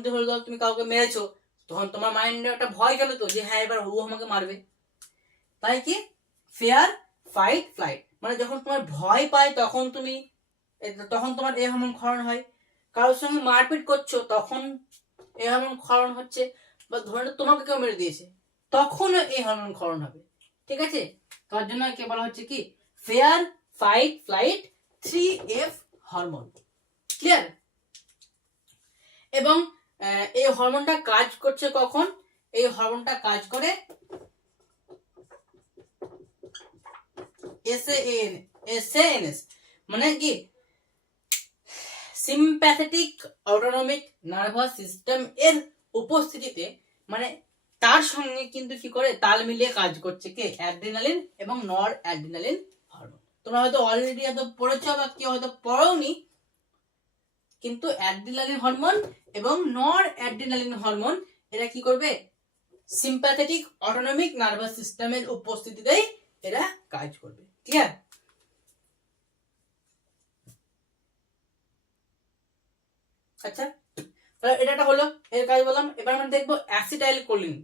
তুমি কাউকে মেরেছো, তখন তোমার মাইন্ডে একটা ভয় গেল তো যে হ্যাঁ এবার ও আমাকে মারবে। তাই কি ফেয়ার, ফাইট, ফ্লাইট, মানে যখন তোমার ভয় পায় তখন তোমার এই হরমোন ক্ষরণ হয়, কারোর সঙ্গে মারপিট করছো তখন এই হরমোন ক্ষরণ হচ্ছে, বা ধরে নাও তোমাকে কেউ মেরে দিয়েছে তখনও এই হরমোন ক্ষরণ হবে। ঠিক আছে, তার জন্য কে বলা হচ্ছে কি fair fight flight 3F hormone. Clear? এবং এই হরমোনটা কাজ করছে কখন? এই হরমোনটা কাজ করে SANS, মানে কি সিম্প্যাথেটিক অটোনমিক নার্ভাস সিস্টেম এর উপস্থিতিতে, মানে তার সঙ্গে কিন্তু কি করে তাল মিলিয়ে কাজ করছে কে অ্যাড্রিনালিন এবং নর অ্যাড্রিনালিন হরমোন। তোমরা হয়তো অলরেডি হয়তো পড়েছো বা কেউ হয়তো পড়োনি, কিন্তু অ্যাড্রিনালিন হরমোন এবং নর অ্যাড্রিনালিন হরমোন এরা কি করবে সিম্প্যাথেটিক অটোনমিক নার্ভাস সিস্টেমের উপস্থিতিতেই এরা কাজ করবে। ক্লিয়ার? আচ্ছা, তাহলে এটা হলো এর কাজ বললাম। এবার আমরা দেখবো অ্যাসিটাইল কোলিন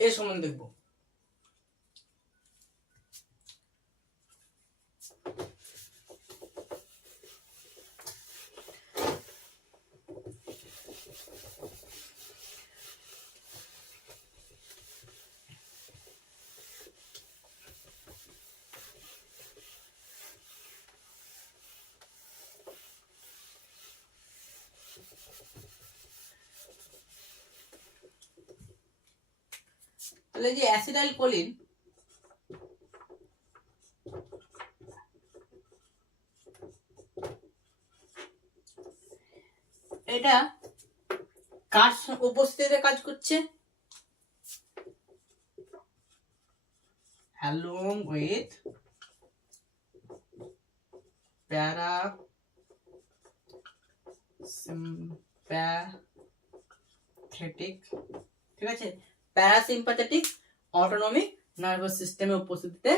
এর সম্বন্ধে দেখবো। তাহলে যে অ্যাসিটাইল কোলিন, এটা কার উপস্থিতিতে কাজ করছে? along with প্যারাসিম্প্যাথেটিক, ঠিক আছে, প্যারাসিম্প্যাথেটিক অটোনমিক নার্ভাস সিস্টেমের উপস্থিতিতে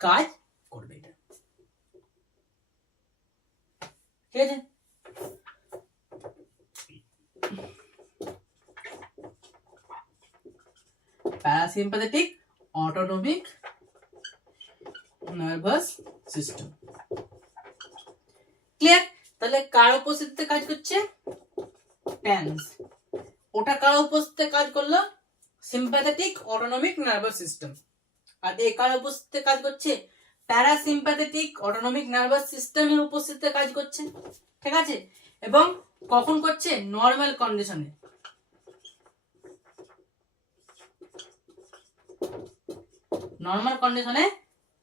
কাজ করবে এটা। ঠিক আছে, parasympathetic autonomic nervous system. Clear? তাহলে কার উপস্থিতিতে কাজ করছে? ট্যান্স। ওটা কার উপস্থিতিতে কাজ করলো? Sympathetic autonomic nervous system. আর এই কার উপস্থিতিতে কাজ করছে? প্যারাসিম্প্যাথেটিক অটোনমিক নার্ভাস সিস্টেমের উপস্থিতিতে কাজ করছে। ঠিক আছে, এবং কখন করছে? নর্মাল কন্ডিশনে। নর্মাল কন্ডিশনে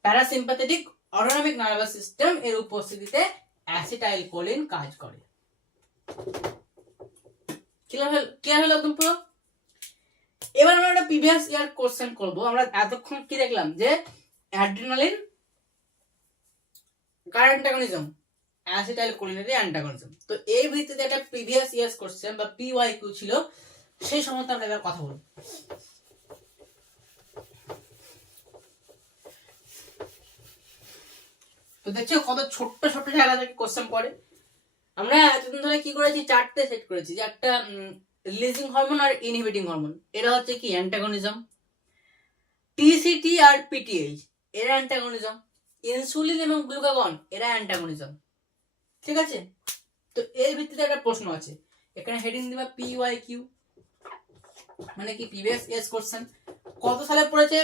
প্যারাসিম্প্যাথেটিক অটোনমিক নার্ভাস সিস্টেম এর উপস্থিতিতে অ্যাসিটাইল কোলিন কাজ করে। ক্লিয়ার হলো একদম পুরো? এবার আমরা একটা প্রিভিয়াস ইয়ার কোশ্চেন করব। আমরা এতক্ষণ কি দেখলাম যে অ্যাড্রিনালিন কার অ্যান্টাগনিজম, অ্যাসিটাইল কোলিনের অ্যান্টাগনিজম। তো এই ভিত্তিতে একটা প্রিভিয়াস ইয়ার্স কোশ্চেন বা PYQ ছিল, সেই সম্বন্ধে আমরা এবার কথা বলবো। তো দেখছো কত ছোট্ট ছোট্ট জায়গা থেকে কোশ্চেন পড়ে। আমরা এতদিন ধরে কি করেছি, চারটে সেট করেছি, যে একটা রিলিজিং হরমোন আর ইনহিবিটিং হরমোন, এরা হচ্ছে কি অ্যান্টাগনিজম। TCT আর PTH এরা অ্যান্টাগনিজম। ইনসুলিন এবং গ্লুকাগন এরা অ্যান্টাগনিজম। ঠিক আছে, তো এর ভিত্তিতে একটা প্রশ্ন আছে, এখানে হেডিং দিবা PYQ, মানে কি প্রিভিয়াস ইয়ার্স কোশ্চেন। কত সালে পড়েছে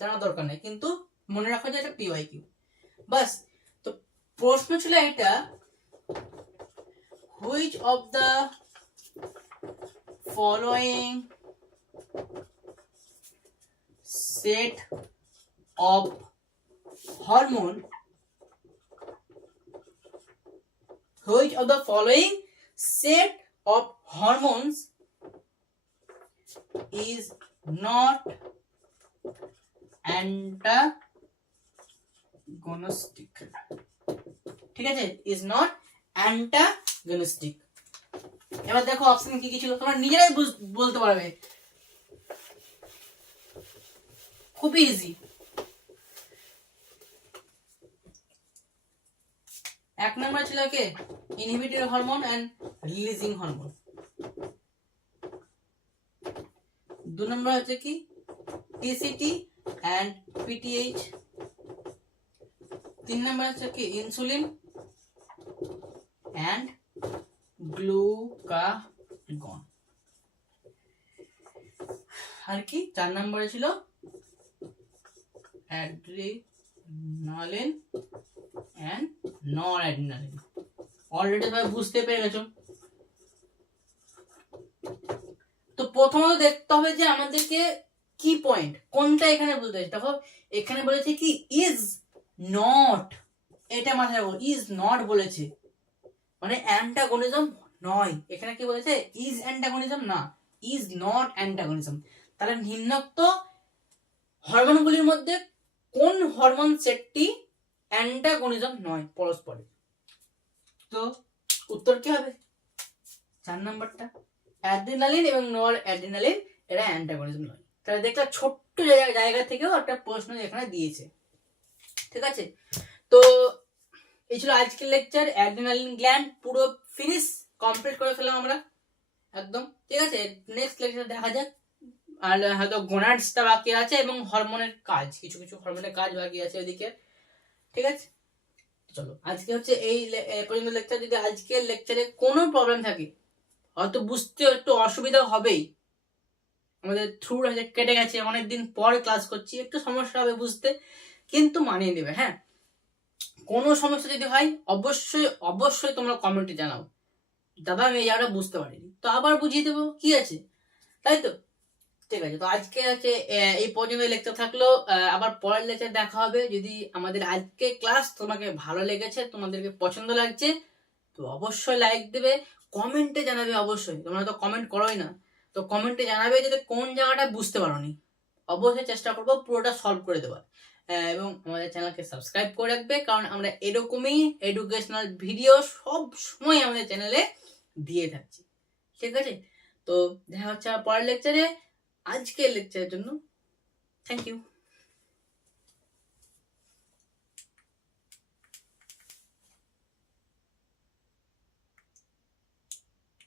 জানার দরকার নেই, কিন্তু মনে রাখো যে এটা PYQ বাস। তো প্রশ্ন ছিল এটা, which of the following set of hormone, which of the following set of hormones is not antagonistic? ঠিক আছে, is not antagonistic। এবার দেখো অপশন কি কি ছিল, তোমরা নিজেরাই বলতে পারবে, খুবই ইজি। এক নম্বর ছিল কে inhibitory hormone and releasing hormone. দু নম্বর হচ্ছে কি TCT এন্ড PTH। তিন নম্বর হচ্ছে কি ইনসুলিন এন্ড গ্লুকাগন। আর কি 4 নম্বরে ছিল adrenaline and non adrenaline. Already সবাই বুঝতে পেরে গেছো। তো প্রথমত দেখতে হবে যে আমাদেরকে কি পয়েন্ট কোনটা এখানে বলতে চাইছে। দেখো এখানে বলেছে কি ইজ নট, এটা মাথায় রাখো, ইজ নট বলেছে মানে অ্যান্টাগনিজম নয়। এখানে কি বলেছে ইজ অ্যান্টাগনিজম না, ইজ নট অ্যান্টাগনিজম। তাহলে নিম্নোক্ত হরমোনগুলির মধ্যে কোন হরমোন সেটটি অ্যান্টাগনিজম নয় পরস্পরের? তো উত্তর কি হবে 4 নম্বরটা, অ্যাড্রিনালিন এবং নর অ্যাড্রিনালিন এরা অ্যান্টাগনিজম নয়। তাহলে দেখলা ছোট্ট জায়গা থেকেও একটা প্রশ্ন এখানে দিয়েছে। ঠিক আছে, তো এই ছিল আজকের লেকচার। অ্যাড্রিনালিন গ্ল্যান্ড পুরো ফিনিশ কমপ্লিট করে ফেললাম আমরা একদম। ঠিক আছে, নেক্সট লেকচার দেখা যাক। আর হয়তো গোনাডসটা বাকি আছে এবং হরমোনের কাজ, কিছু কিছু হরমোনের কাজ বাকি আছে ওইদিকে। ঠিক আছে, চলো আজকে হচ্ছে এই পর্যন্ত লেকচার। যদি আজকের লেকচারে কোনো প্রবলেম থাকে, হয়তো বুঝতে একটু অসুবিধা হবেই, আমাদের থ্রু কেটে গেছে, অনেকদিন পর ক্লাস করছি, একটু সমস্যা হবে বুঝতে, কিন্তু মানিয়ে নেবে। হ্যাঁ, কোনো সমস্যা যদি হয় অবশ্যই অবশ্যই তোমরা কমেন্টে জানাও, দাদা আমি এই জায়গাটা বুঝতে পারিনি, তো আবার বুঝিয়ে দেবো, কি আছে, তাই তো? ঠিক আছে, তো আজকে হচ্ছে এই পর্যন্ত লেকচার থাকলো। আবার পরের লেকচার দেখা হবে। যদি আমাদের আজকে ক্লাস তোমাকে ভালো লেগেছে, তোমাদেরকে পছন্দ লাগছে, তো অবশ্যই লাইক দেবে, কমেন্টে জানাবে। অবশ্যই তোমরা তো কমেন্ট করোই না, তো কমেন্টে জানাবে যে কোন জায়গাটা বুঝতে পারোনি। অবশ্যই চেষ্টা করবো পুরোটা সলভ করে দেওয়ার। এবং আমাদের চ্যানেলকে সাবস্ক্রাইব করে রাখবে, কারণ আমরা এরকমই এডুকেশনাল ভিডিও সব সময় আমাদের চ্যানেলে দিয়ে থাকছি। ঠিক আছে, তো দেখা হচ্ছে পরের লেকচারে। আজকের লেকচারের জন্য থ্যাংক ইউ।